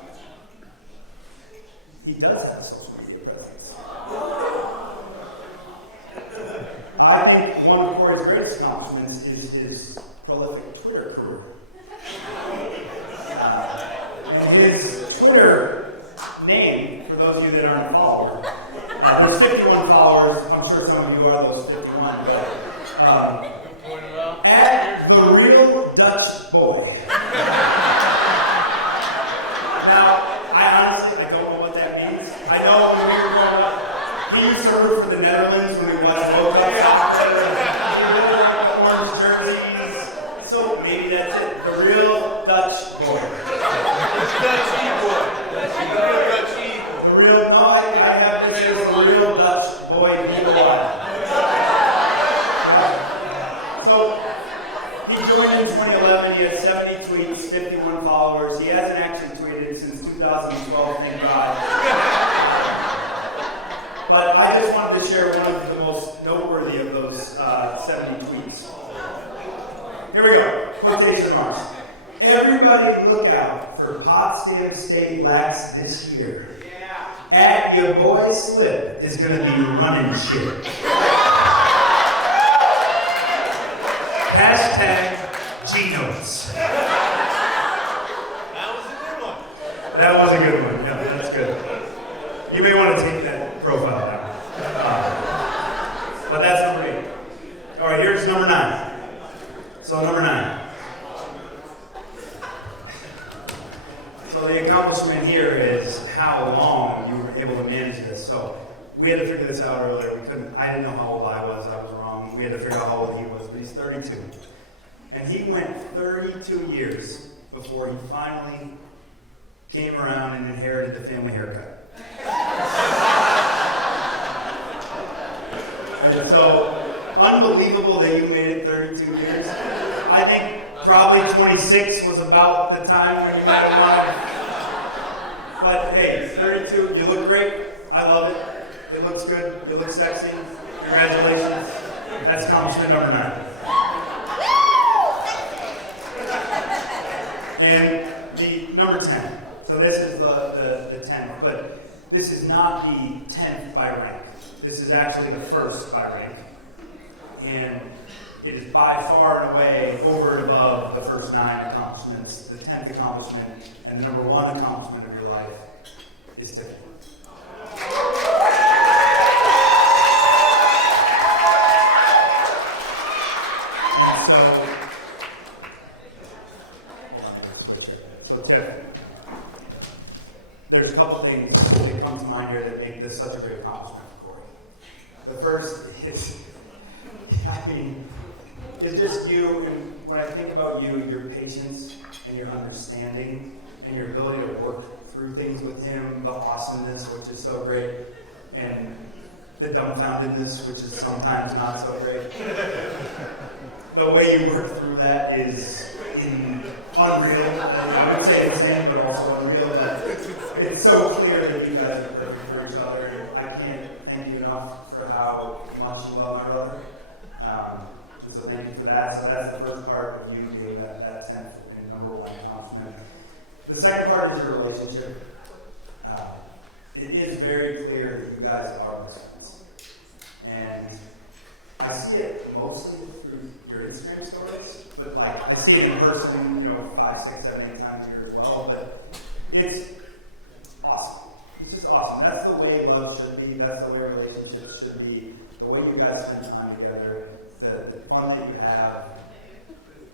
he does have social media presence. I think one of Cory's greatest accomplishments is his prolific Twitter career. His Twitter name, for those of you that aren't followers, there's 51 followers. I'm sure some of you are those 51. At the Real Dutch Boy. Now, I don't know what that means. I know when we were growing up, he used to root for the Netherlands when we watched World Cup soccer. Orange jerseys. So maybe that's it. The Real Dutch Boy. Followers. He hasn't actually tweeted since 2012, thank God. But I just wanted to share one of the most noteworthy of those 70 tweets. Here we go, quotation marks. Everybody look out for Potsdam State lax this year. At your boy Slip is gonna be running shit. Hashtag G-Notes. That was a good one. Yeah, that's good. You may want to take that profile down. But that's number 8. All right, here's number 9. So number 9. So the accomplishment here is how long you were able to manage this. So we had to figure this out earlier. I didn't know how old I was wrong. We had to figure out how old he was, but he's 32. And he went 32 years before he finally came around and inherited the family haircut. And so, unbelievable that you made it 32 years. I think probably 26 was about the time when you might have wanted. But hey, 32, you look great. I love it. It looks good. You look sexy. Congratulations. That's accomplishment number 9. And the number 10. So this is the 10th, but this is not the 10th by rank. This is actually the 1st by rank. And it is by far and away over and above the first 9 accomplishments. The 10th accomplishment and the number 1 accomplishment of your life is Tiffany. So Tiffany, there's a couple things that come to mind here that make this such a great accomplishment for Cory. The first is, I mean, it's just you, and when I think about you, your patience and your understanding and your ability to work through things with him, the awesomeness, which is so great, and the dumbfoundedness, which is sometimes not so great. The way you work through that is unreal. I would say insane, but also unreal. But it's so clear that you guys are perfect for each other. I can't thank you enough for how much you love my brother. And so thank you for that. So that's the first part of you being that 10th and number one accomplishment. The second part is your relationship. It is very clear that you guys are best friends. And I see it mostly through your Instagram stories, but like I see it in person, 5, 6, 7, 8 times a year as well. But it's awesome. It's just awesome. That's the way love should be. That's the way relationships should be. The way you guys spend time together, the fun that you have,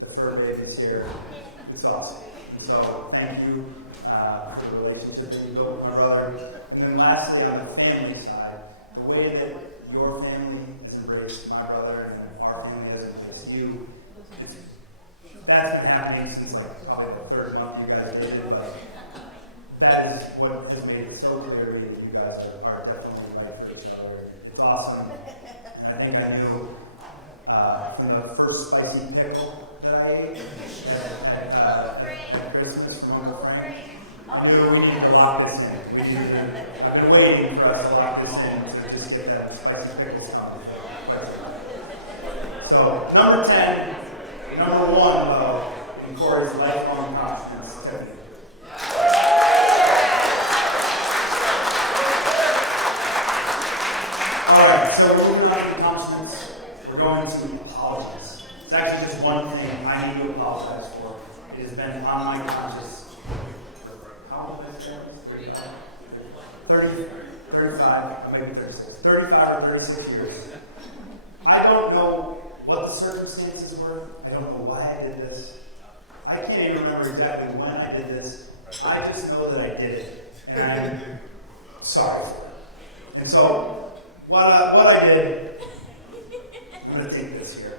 the fur babies here. It's awesome. And so thank you for the relationship that you built with my brother. And then lastly, on the family side, the way that your family has embraced my brother and our family has embraced you, that's been happening since like probably the third month you guys dated, but that is what has made it so clear to me that you guys are definitely right for each other. It's awesome. And I think I knew from the first spicy pickle that I ate at Christmas from Uncle Frank, I knew we needed to lock this in. I've been waiting for us to lock this in to just get that spicy pickles coming. So, number 10, number 1, though, in Cory's lifelong accomplishments, Tiffany. Alright, so we're moving on to accomplishments. We're going to apologies. It's actually just one thing I need to apologize for. It has been on my conscience. How old is it? 30, 35, maybe 36. 35 or 36 years. I don't know what the circumstances were. I don't know why I did this. I can't even remember exactly when I did this. I just know that I did it. And I'm sorry for it. And so, what I did, I'm going to take this here.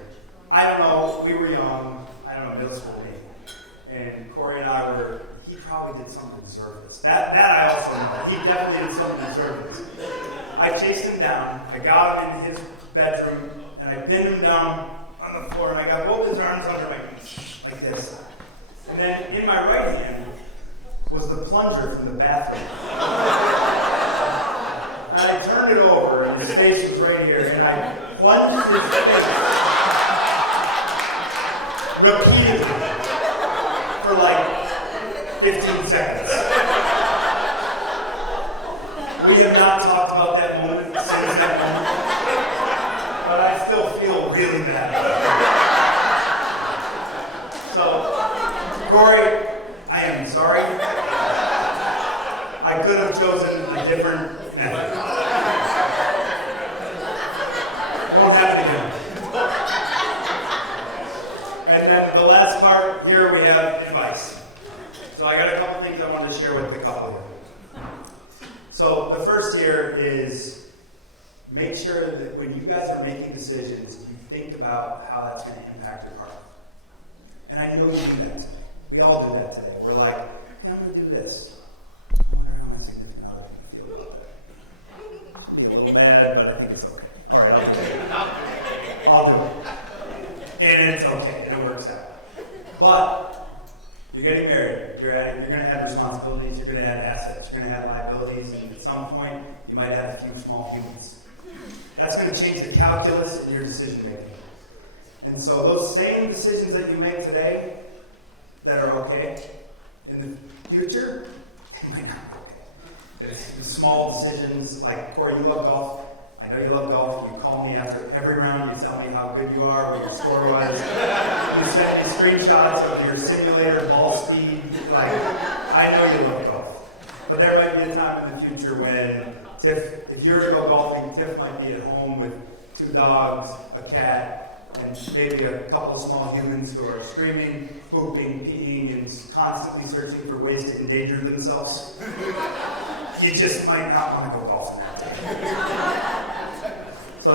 I don't know, we were young, I don't know, middle school maybe. And Cory and I he probably did something to deserve this. That I also know. He definitely did something to deserve this. I chased him down, I got him in his bedroom, and I pinned him down on the floor, and I got both his arms under my knees, like this. And then in my right hand was the plunger from the bathroom. And I turned it over, and his face was right here, and I plunged his face repeatedly for like 15 seconds. We have not talked about that moment since that moment, but I still feel really bad. So, Cory, I am sorry. I could have chosen a different method. Won't happen again. And then the last part, here we have advice. So I got a couple things I wanted to share with the couple here. So the first here is make sure that when you guys are making decisions, you think about how that's going to impact your partner. And I know you do that today. We all do that today. We're like, I'm going to do this. I wonder how my significant other can feel about that. I'll be a little mad, but I think it's okay. All right, I'll do it. And it's okay, and it works out. But you're getting married, you're going to have responsibilities, you're going to have assets, you're going to have liabilities, and at some point, you might have a few small humans. That's going to change the calculus in your decision making. And so those same decisions that you make today that are okay, in the future, they might not be okay. It's small decisions, like Cory, you love golf. I know you love golf. You call me after every round. You tell me how good you are, what your score was. You send me screenshots of your simulator ball speed. Like, I know you love golf. But there might be a time in the future when if you're to go golfing, Tiff might be at home with 2 dogs, a cat, and maybe a couple of small humans who are screaming, pooping, peeing, and constantly searching for ways to endanger themselves. You just might not want to go golfing that day. So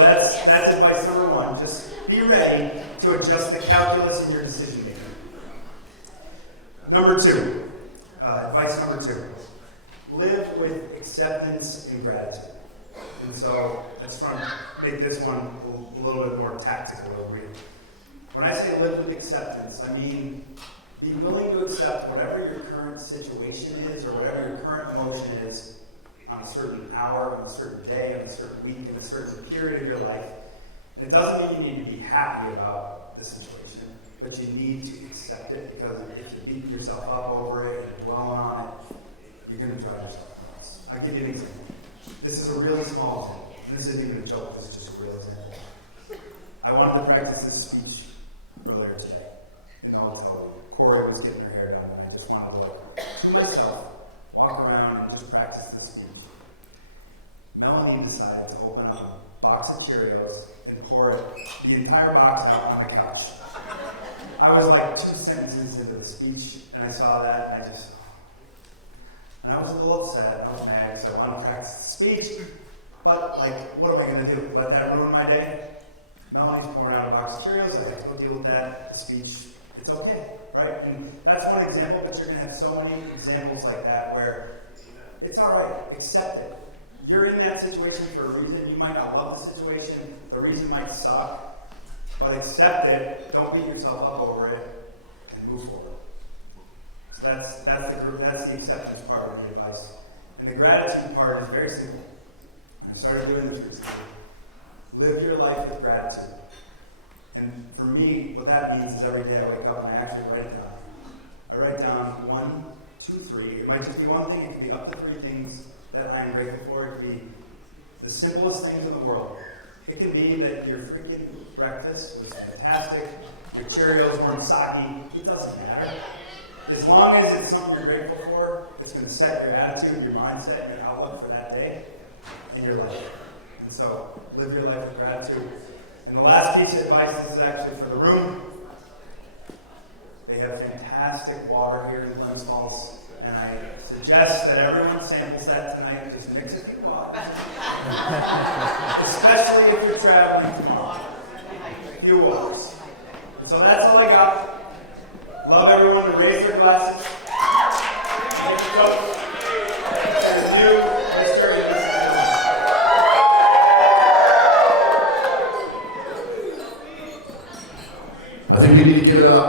Number two, advice number two, live with acceptance and gratitude. And so I just want to make this one a little bit more tactical over here. When I say live with acceptance, I mean be willing to accept whatever your current situation is or whatever your current emotion is on a certain hour, on a certain day, on a certain week, in a certain period of your life. And it doesn't mean you need to be happy about the situation, but you need to accept it, because if you beat yourself up over it and dwelling on it, you're going to drive yourself nuts. I'll give you an example. This is a really small example, and this isn't even a joke, this is just a real example. I wanted to practice this speech earlier today in the hotel room. Cory was getting her hair done, and I just wanted to, to myself, walk around and just practice this speech. Melanie decided to open up a box of Cheerios and pour it, the entire box out on the couch. I was like 2 sentences into the speech, and I saw that, and I was a little upset, I was mad, because I wanted to practice the speech, but like, what am I going to do? Let that ruin my day? Melanie's pouring out a box of Cheerios, I have to go deal with that, the speech, it's okay, right? And that's one example, but you're going to have so many examples like that where it's all right, accept it. You're in that situation for a reason. You might not love the situation, the reason might suck, but accept it, don't beat yourself up over it, and move forward. So that's the acceptance part of the advice. And the gratitude part is very simple. And I started doing this recently. Live your life with gratitude. And for me, what that means is every day I wake up and I actually write it down. I write down 1, 2, 3. It might just be one thing, it could be up to 3 things that I am grateful for. It could be the simplest things in the world. It can be that your freaking breakfast was fantastic, your Cheerios weren't soggy, it doesn't matter. As long as it's something you're grateful for, it's going to set your attitude, your mindset, and your outlook for that day in your life. And so, live your life with gratitude. And the last piece of advice, this is actually for the room. They have fantastic water here in Glens Falls, and I suggest that everyone samples that tonight. Just mix it with water. Especially if you're traveling tomorrow. A few waters. And so that's all I got. Love everyone to raise their glasses. Thank you, Coach. And you, raise your hands. I think we need to give it up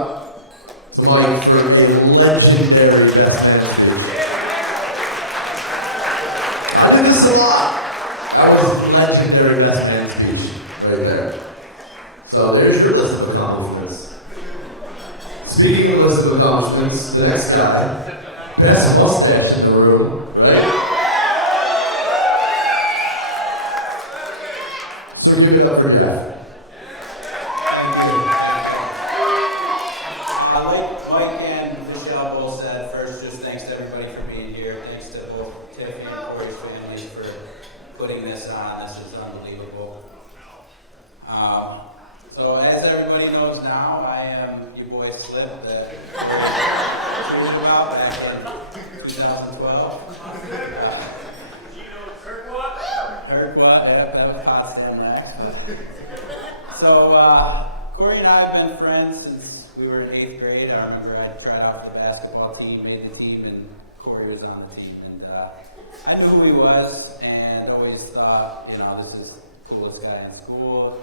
to Mike for a legendary best man speech. I did this a lot. That was legendary best man speech right there. So there's your list of accomplishments. Speaking of list of accomplishments, the next guy, best mustache in the room, right? So give it up for Jeff. Like Mike and Michelle both said, first, just thanks to everybody for being here. Thanks to both Tiffany and Cory's family for putting this on. This is unbelievable. So as everybody knows now, I am your boy Slip that we about back in 2012. Kirkwood, yeah, Costa next. So Cory and I have been friends since we were in 8th grade. I remember I tried out the basketball team, made the team, and Cory was on the team. And I knew who he was, and always thought, this is the coolest guy in school.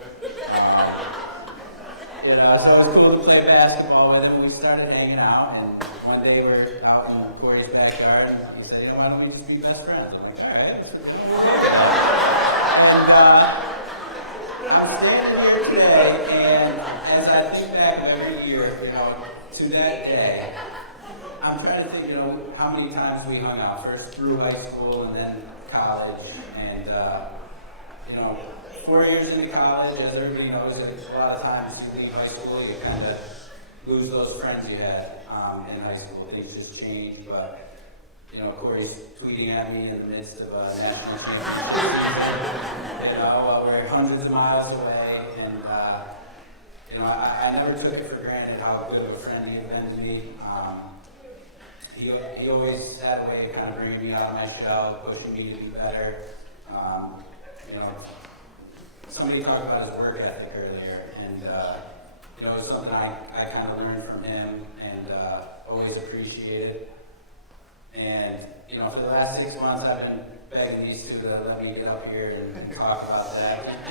So it was cool to play basketball with him. We started hanging out, and one day we were out in Cory's backyard, and he said, "Why don't we just be best friends?" I'm like, "All right." And I'm standing here today, and as I think back every year, to that day, I'm trying to think, how many times we hung out. First through high school, and then college, and 4 years into college, as everybody knows, a lot of times you leave high school, you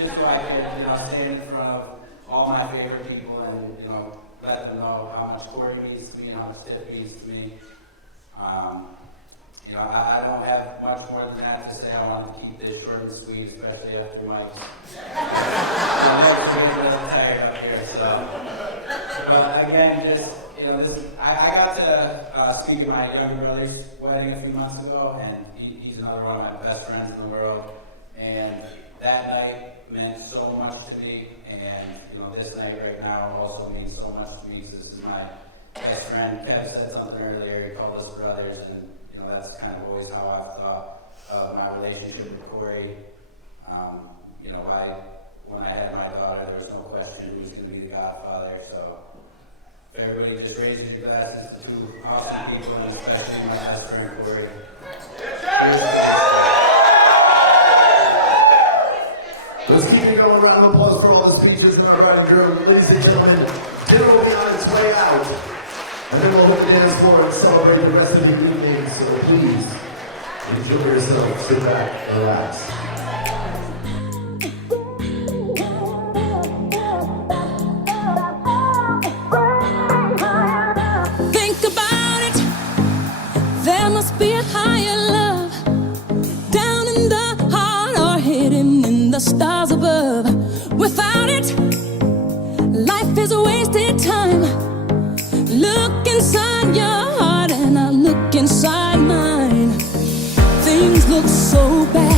just so I can, stand in front of all my favorite people and, let them know how much Cory means to me and how much Tiff means to me. I don't have much more than that to say. I wanted to keep this short and sweet, especially after Mike's. I'm tired up here, so. But again, just, I got to speak at my younger brother's wedding a few months ago, and he's another one of my best friends in the world. And that night meant so much to me, and this night right now also means so much to me. So this is my best friend. Kev said something earlier. He called us brothers, and that's kind of always how I've thought of my relationship with Cory. When I had my daughter, there was no question who was going to be the godfather. So if everybody just raises your glasses to two awesome people, and especially my best friend Cory. Let's keep it going. Round of applause for all the speeches from our bride and groom. Ladies and gentlemen, dinner will be on its way out. And then we'll hit the dance floor and celebrate the rest of your evening. So please, enjoy yourself. Sit back, relax. Think about it. There must be a higher love down in the heart or hidden in the stars above. Without it, life is a wasted time. Look inside your heart and I look inside mine. Things look so bad.